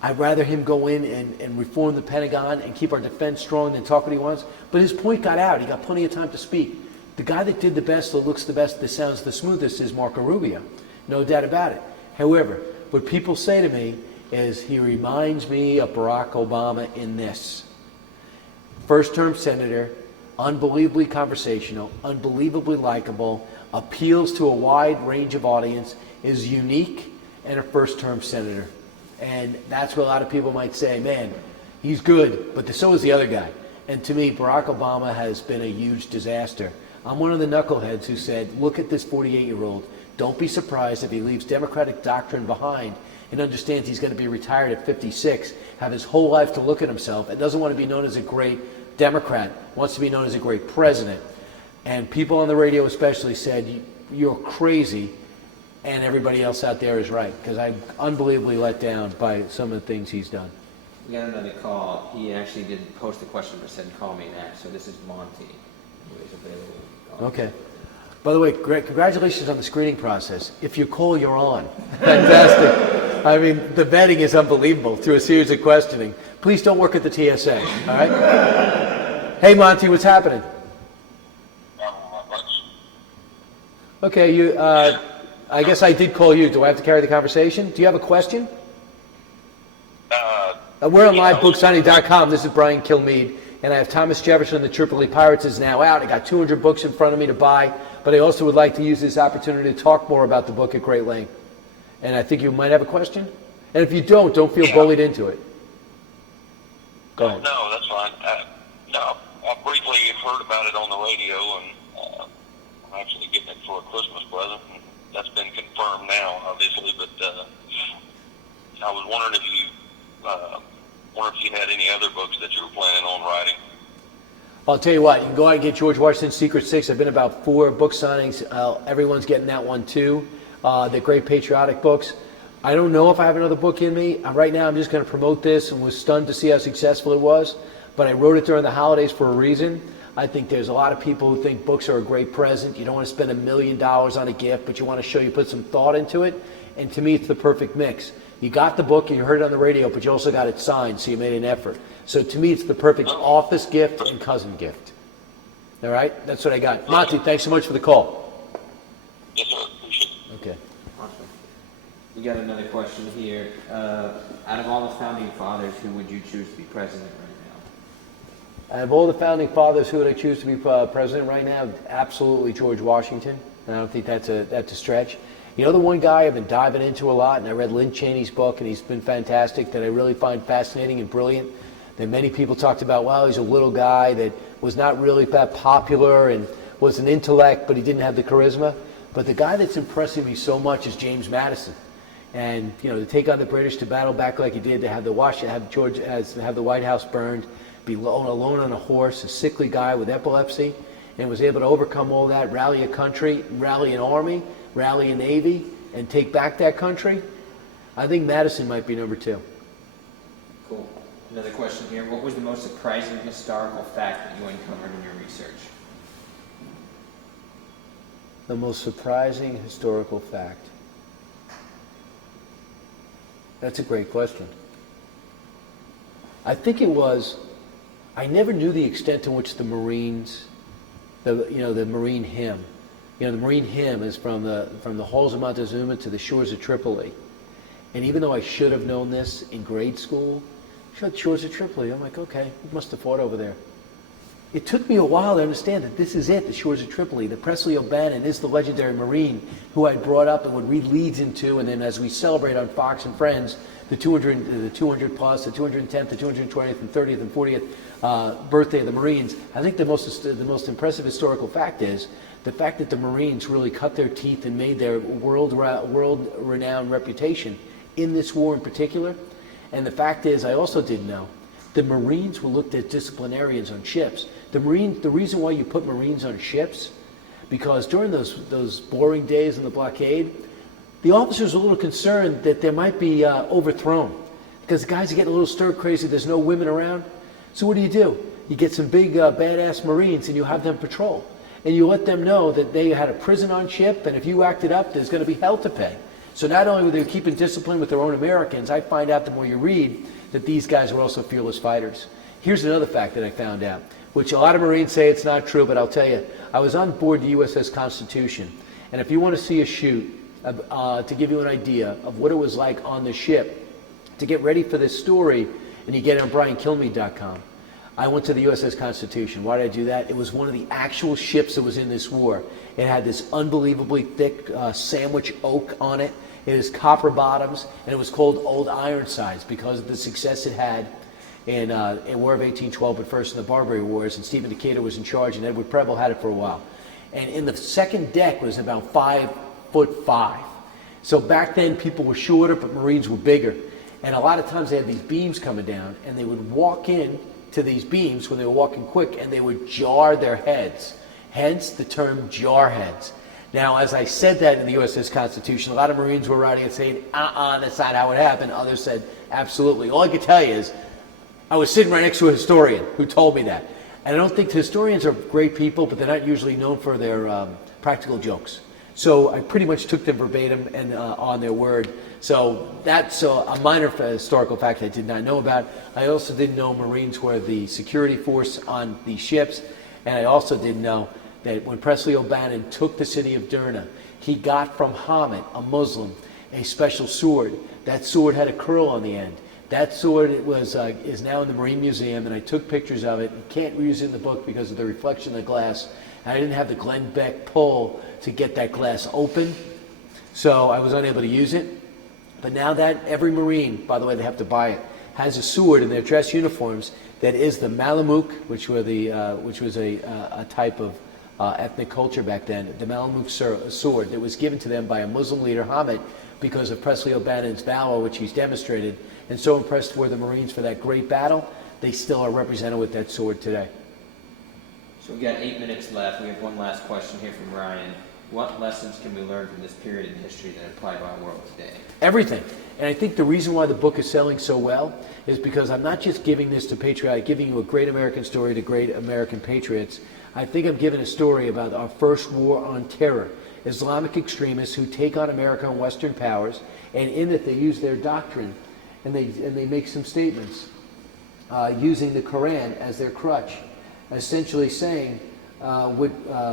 I'd rather him go in and reform the Pentagon and keep our defense strong than talk what he wants. But his point got out. He got plenty of time to speak. The guy that did the best, that looks the best, that sounds the smoothest is Marco Rubio. No doubt about it. However, what people say to me is he reminds me of Barack Obama in this. First-term senator, unbelievably conversational, unbelievably likable, appeals to a wide range of audience, is unique, and a first-term senator. And that's what a lot of people might say, man, he's good, but so is the other guy. And to me, Barack Obama has been a huge disaster. I'm one of the knuckleheads who said, look at this 48-year-old. Don't be surprised if he leaves Democratic doctrine behind and understands he's going to be retired at 56, have his whole life to look at himself, and doesn't want to be known as a great Democrat, wants to be known as a great president. And people on the radio especially said, you're crazy, and everybody else out there is right, because I'm unbelievably let down by some of the things he's done. We got another call. He actually didn't post a question, but said, call me next. So this is Monty, who is available. Okay. By the way, great, congratulations on the screening process. If you call, you're on. Fantastic. I mean, the vetting is unbelievable through a series of questioning. Please don't work at the TSA, all right? Hey, Monty, what's happening? Okay, I guess I did call you. Do I have to carry the conversation? Do you have a question? We're on livebooksigning.com. This is Brian Kilmeade, and I have Thomas Jefferson, the Tripoli Pirates, is now out. I got 200 books in front of me to buy, but I also would like to use this opportunity to talk more about the book at great length. And I think you might have a question. And if you don't feel bullied into it. Go ahead. No, that's fine. No, I briefly heard about it on the radio, and I'm actually getting it for a Christmas present. And that's been confirmed now, obviously. But I was wondering if you had any other books that you were planning on writing. I'll tell you what, you can go out and get George Washington's Secret Six. I've been about 4 book signings. Everyone's getting that one too. They're great patriotic books. I don't know if I have another book in me. Right now I'm just going to promote this, and was stunned to see how successful it was. But I wrote it during the holidays for a reason. I think there's a lot of people who think books are a great present. You don't want to spend $1 million on a gift, but you want to show you put some thought into it. And to me, it's the perfect mix. You got the book and you heard it on the radio, but you also got it signed, so you made an effort. So to me, it's the perfect office gift and cousin gift. All right? That's what I got. Monty, thanks so much for the call. Yes, sir. Appreciate it. Okay. Awesome. We got another question here. Out of all the founding fathers, who would you choose to be president right now? Out of all the founding fathers, who would I choose to be president right now? Absolutely George Washington. And I don't think that's a stretch. You know, the one guy I've been diving into a lot, and I read Lynn Cheney's book, and he's been fantastic, that I really find fascinating and brilliant, that many people talked about, well, he's a little guy that was not really that popular and was an intellect, but he didn't have the charisma. But the guy that's impressing me so much is James Madison. And, you know, to take on the British, to battle back like he did, to have the White House burned, be alone on a horse, a sickly guy with epilepsy, and was able to overcome all that, rally a country, rally an army, rally a navy, and take back that country. I think Madison might be number 2. Cool. Another question here. What was the most surprising historical fact that you uncovered in your research? The most surprising historical fact. That's a great question. I think it was, I never knew the extent to which the Marines, the Marine hymn. You know, the Marine hymn is from the halls of Montezuma to the shores of Tripoli. And even though I should have known this in grade school, shores of Tripoli, I'm like, okay, you must have fought over there. It took me a while to understand that this is it, the shores of Tripoli. That Presley O'Bannon is the legendary Marine who I brought up and would read leads into, and then as we celebrate on Fox and Friends, the 200 plus, the 210th, the 220th, and 30th and 40th birthday of the Marines, I think the most impressive historical fact is the fact that the Marines really cut their teeth and made their world-renowned reputation in this war in particular. And the fact is, I also didn't know, the Marines were looked at disciplinarians on ships. The reason why you put Marines on ships, because during those boring days in the blockade, the officers were a little concerned that they might be overthrown, because the guys are getting a little stir crazy, there's no women around. So what do? you get some big badass Marines and you have them patrol. And you let them know that they had a prison on ship, and if you acted up, there's going to be hell to pay. So not only were they keeping discipline with their own Americans, I find out the more you read that these guys were also fearless fighters. Here's another fact that I found out, which a lot of Marines say it's not true, but I'll tell you. I was on board the USS Constitution, and if you want to see a shoot, to give you an idea of what it was like on the ship, to get ready for this story, and you get it on BrianKilmeade.com, I went to the USS Constitution. Why did I do that? It was one of the actual ships that was in this war. It had this unbelievably thick sandwich oak on it. It has copper bottoms, and it was called Old Ironsides because of the success it had in War of 1812, but first in the Barbary Wars, and Stephen Decatur was in charge, and Edward Preble had it for a while. And in the second deck was about 5'5". So back then people were shorter, but Marines were bigger. And a lot of times they had these beams coming down, and they would walk in to these beams when they were walking quick, and they would jar their heads. Hence the term jarheads. Now, as I said that in the USS Constitution, a lot of Marines were writing and saying, that's not how it happened. Others said, absolutely. All I could tell you is, I was sitting right next to a historian who told me that. And I don't think historians are great people, but they're not usually known for their practical jokes. So I pretty much took them verbatim and on their word. So that's a minor historical fact I did not know about. I also didn't know Marines were the security force on these ships. And I also didn't know that when Presley O'Bannon took the city of Derna, he got from Hamid, a Muslim, a special sword. That sword had a curl on the end. That sword is now in the Marine Museum, and I took pictures of it. You can't use it in the book because of the reflection of the glass. And I didn't have the Glenn Beck pull to get that glass open, so I was unable to use it. But now that every Marine, by the way, they have to buy it, has a sword in their dress uniforms that is the Malamuk, which was a type of ethnic culture back then, the Malamuk sword that was given to them by a Muslim leader, Hamid, because of Presley O'Bannon's valor, which he's demonstrated. And so impressed were the Marines for that great battle, they still are represented with that sword today. So we've got 8 minutes left. We have one last question here from Ryan. What lessons can we learn from this period in history that apply to our world today? Everything. And I think the reason why the book is selling so well is because I'm not just giving this to patriotic, giving you a great American story to great American patriots. I think I'm giving a story about our first war on terror. Islamic extremists who take on America and Western powers, and in it they use their doctrine, and they make some statements using the Quran as their crutch, essentially saying what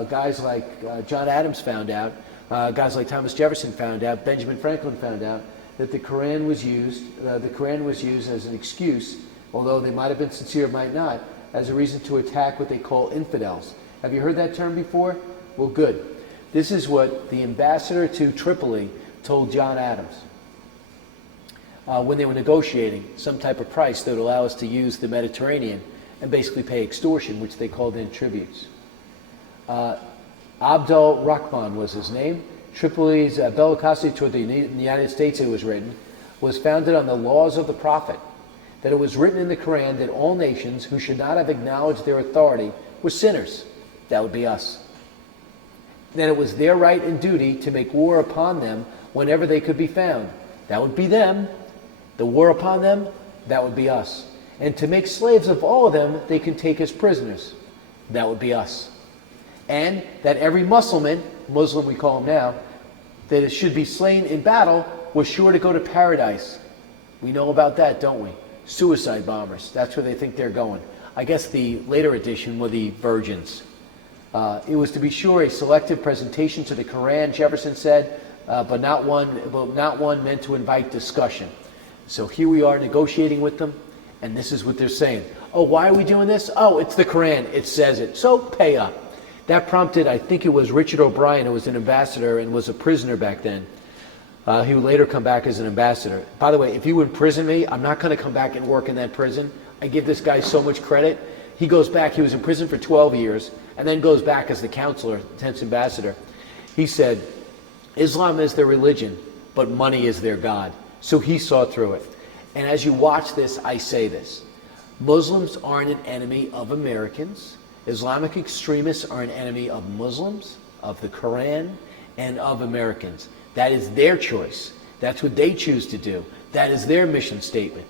guys like John Adams found out, guys like Thomas Jefferson found out, Benjamin Franklin found out, that the Quran was used as an excuse, although they might have been sincere, might not, as a reason to attack what they call infidels. Have you heard that term before? Well, good. This is what the ambassador to Tripoli told John Adams when they were negotiating some type of price that would allow us to use the Mediterranean and basically pay extortion, which they called in tributes. Abdul Rahman was his name. Tripoli's bellicosity toward the United States, it was written, was founded on the laws of the Prophet, that it was written in the Quran that all nations who should not have acknowledged their authority were sinners. That would be us. That it was their right and duty to make war upon them whenever they could be found. That would be them. The war upon them, that would be us. And to make slaves of all of them they can take as prisoners. That would be us. And that every Muslim we call him now, that it should be slain in battle was sure to go to paradise. We know about that, don't we? Suicide bombers, that's where they think they're going. I guess the later edition were the virgins. It was, to be sure, a selective presentation to the Quran, Jefferson said, but not one meant to invite discussion. So here we are negotiating with them, and this is what they're saying. Oh, why are we doing this? Oh, it's the Quran, it says it, so pay up. That prompted, I think it was Richard O'Brien, who was an ambassador and was a prisoner back then. He would later come back as an ambassador. By the way, if you imprison me, I'm not going to come back and work in that prison. I give this guy so much credit. He goes back, he was in prison for 12 years, and then goes back as the counselor, 10th ambassador. He said, Islam is their religion, but money is their God. So he saw through it. And as you watch this, I say this. Muslims aren't an enemy of Americans. Islamic extremists are an enemy of Muslims, of the Quran, and of Americans. That is their choice. That's what they choose to do. That is their mission statement.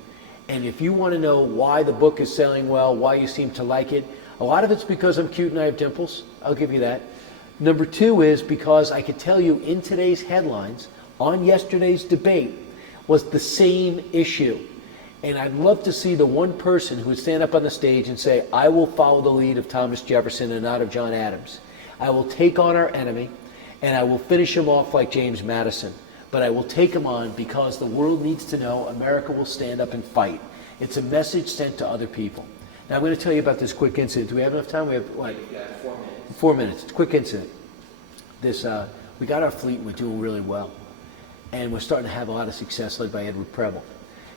And if you want to know why the book is selling well, why you seem to like it, a lot of it's because I'm cute and I have dimples. I'll give you that. Number two is because I could tell you in today's headlines, on yesterday's debate, was the same issue. And I'd love to see the one person who would stand up on the stage and say, I will follow the lead of Thomas Jefferson and not of John Adams. I will take on our enemy, and I will finish him off like James Madison. But I will take him on because the world needs to know America will stand up and fight. It's a message sent to other people. Now I'm going to tell you about this quick incident. Do we have enough time? We have, what? 4 minutes. 4 minutes. It's a quick incident. We got our fleet, we're doing really well. And we're starting to have a lot of success led by Edward Preble.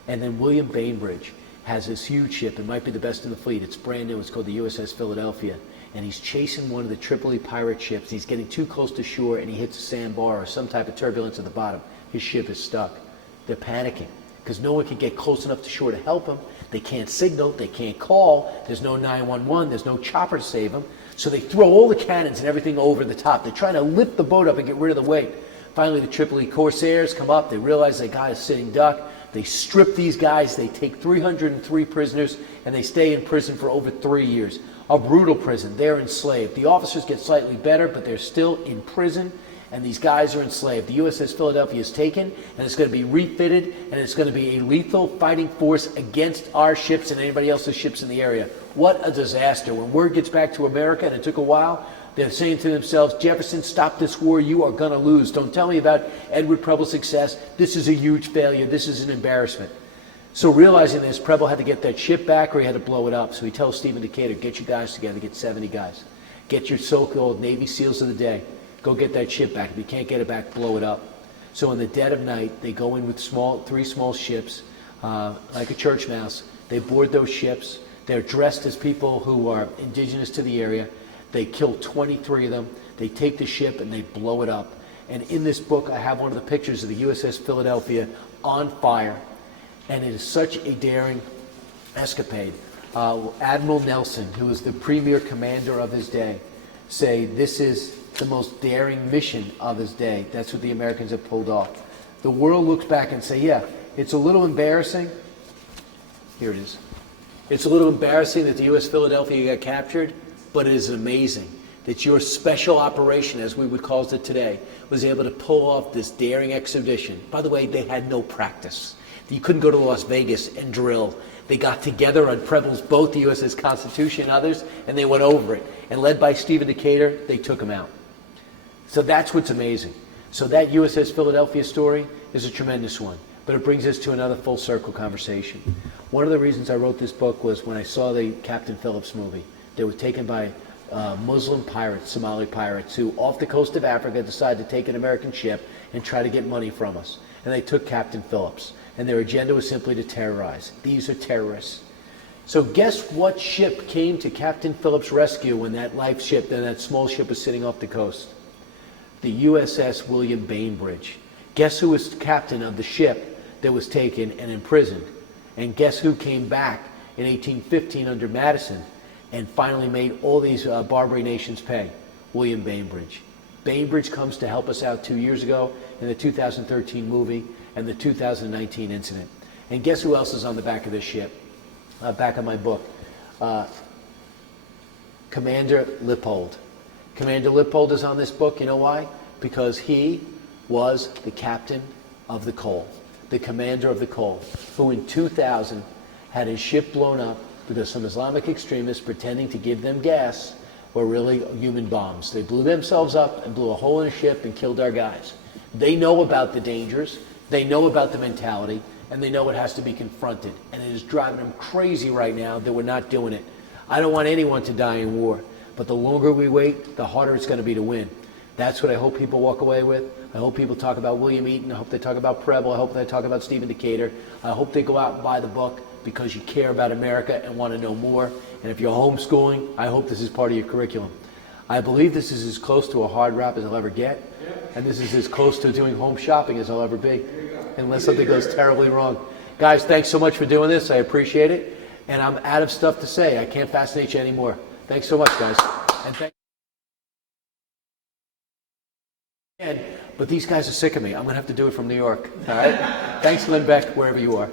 And then William Bainbridge has this huge ship. It might be the best in the fleet. It's brand new. It's called the USS Philadelphia. And he's chasing one of the Tripoli pirate ships. He's getting too close to shore and he hits a sandbar or some type of turbulence at the bottom. His ship is stuck. They're panicking because no one can get close enough to shore to help him. They can't signal. They can't call. There's no 911. There's no chopper to save him. So they throw all the cannons and everything over the top. They're trying to lift the boat up and get rid of the weight. Finally, the Tripoli Corsairs come up. They realize they got a sitting duck. They strip these guys. They take 303 prisoners, and they stay in prison for over 3 years. A brutal prison. They're enslaved. The officers get slightly better, but they're still in prison, and these guys are enslaved. The USS Philadelphia is taken, and it's going to be refitted, and it's going to be a lethal fighting force against our ships and anybody else's ships in the area. What a disaster. When word gets back to America, and it took a while, they're saying to themselves, Jefferson, stop this war. You are going to lose. Don't tell me about Edward Preble's success. This is a huge failure. This is an embarrassment. So realizing this, Preble had to get that ship back or he had to blow it up. So he tells Stephen Decatur, get you guys together, get 70 guys. Get your so-called Navy SEALs of the day. Go get that ship back. If you can't get it back, blow it up. So in the dead of night, they go in with three small ships, like a church mouse. They board those ships. They're dressed as people who are indigenous to the area. They kill 23 of them. They take the ship and they blow it up. And in this book, I have one of the pictures of the USS Philadelphia on fire. And it is such a daring escapade. Admiral Nelson, who was the premier commander of his day, say this is the most daring mission of his day. That's what the Americans have pulled off. The world looks back and say, yeah, it's a little embarrassing. Here it is. It's a little embarrassing that the U.S. Philadelphia got captured, but it is amazing that your special operation, as we would call it today, was able to pull off this daring expedition. By the way, they had no practice. You couldn't go to Las Vegas and drill. They got together on Preble's boat, the USS Constitution and others, and they went over it. And led by Stephen Decatur, they took him out. So that's what's amazing. So that USS Philadelphia story is a tremendous one. But it brings us to another full circle conversation. One of the reasons I wrote this book was when I saw the Captain Phillips movie. They were taken by Muslim pirates, Somali pirates, who off the coast of Africa decided to take an American ship and try to get money from us. And they took Captain Phillips. And their agenda was simply to terrorize. These are terrorists. So guess what ship came to Captain Phillips' rescue when that life ship, then that small ship was sitting off the coast? The USS William Bainbridge. Guess who was captain of the ship that was taken and imprisoned? And guess who came back in 1815 under Madison and finally made all these Barbary nations pay? William Bainbridge. Bainbridge comes to help us out 2 years ago in the 2013 movie and the 2019 incident. And guess who else is on the back of this ship? Back of my book. Commander Lippold. Commander Lippold is on this book. You know why? Because he was the captain of the Cole, the commander of the Cole, who in 2000 had his ship blown up because some Islamic extremists pretending to give them gas were really human bombs. They blew themselves up and blew a hole in a ship and killed our guys. They know about the dangers, they know about the mentality, and they know it has to be confronted. And it is driving them crazy right now that we're not doing it. I don't want anyone to die in war, but the longer we wait, the harder it's going to be to win. That's what I hope people walk away with. I hope people talk about William Eaton. I hope they talk about Preble. I hope they talk about Stephen Decatur. I hope they go out and buy the book because you care about America and want to know more. And if you're homeschooling, I hope this is part of your curriculum. I believe this is as close to a hard rap as I'll ever get. And this is as close to doing home shopping as I'll ever be, unless something goes terribly wrong. Guys, thanks so much for doing this. I appreciate it. And I'm out of stuff to say. I can't fascinate you anymore. Thanks so much, guys. And but these guys are sick of me. I'm going to have to do it from New York. All right? Thanks, Lynn Beck, wherever you are.